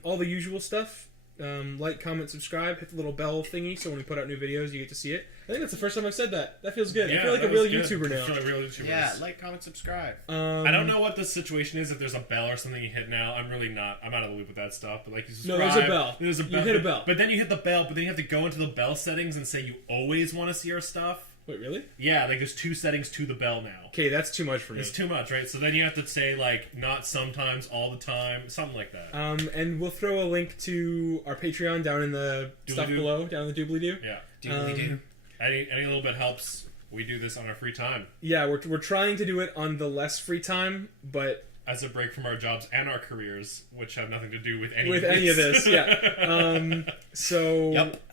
All the usual stuff. Like, comment, subscribe, hit the little bell thingy so when we put out new videos you get to see it. I think that's the first time I've said that. That feels good. Yeah, I feel like a real YouTuber now. I feel like a real YouTuber. Yeah, like, comment, subscribe. I don't know what the situation is. If there's a bell or something you hit now, I'm really not. I'm out of the loop with that stuff. But like, you subscribe. No, there's a bell. There's a bell. You hit a bell. But then you hit the bell. But then you have to go into the bell settings and say you always want to see our stuff. Wait, really? Yeah, like there's 2 settings to the bell now. Okay, that's too much for me. It's too much, right? So then you have to say like not sometimes, all the time, something like that. And we'll throw a link to our Patreon down in the stuff below, down in the doobly-doo. Yeah. Doobly-doo. Any little bit helps. We do this on our free time. Yeah, we're trying to do it on the less free time, but as a break from our jobs and our careers, which have nothing to do with any of this. Yeah. So Yep.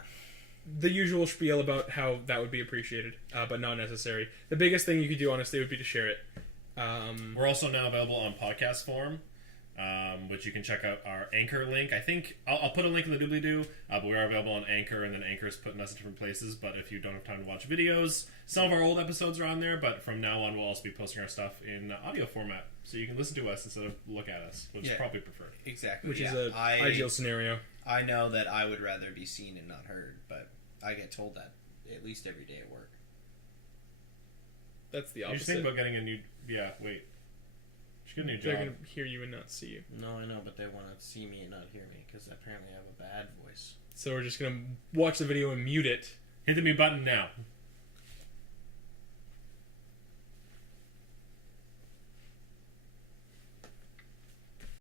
The usual spiel about how that would be appreciated, but not necessary. The biggest thing you could do, honestly, would be to share it. We're also now available on podcast form, which you can check out our Anchor link. I think I'll put a link in the doobly-doo, but we are available on Anchor, and then Anchor's putting us in different places. But if you don't have time to watch videos, some of our old episodes are on there, but from now on we'll also be posting our stuff in audio format, so you can listen to us instead of look at us, which is probably preferred. Exactly. Which is an ideal scenario. I know that I would rather be seen and not heard, but I get told that at least every day at work. That's the You opposite. should think about getting a new... Yeah, wait. You should get a new They're job. going to hear you and not see you. No, I know, but they want to see me and not hear me, because apparently I have a bad voice. So we're just going to watch the video and mute it. Hit the mute button now.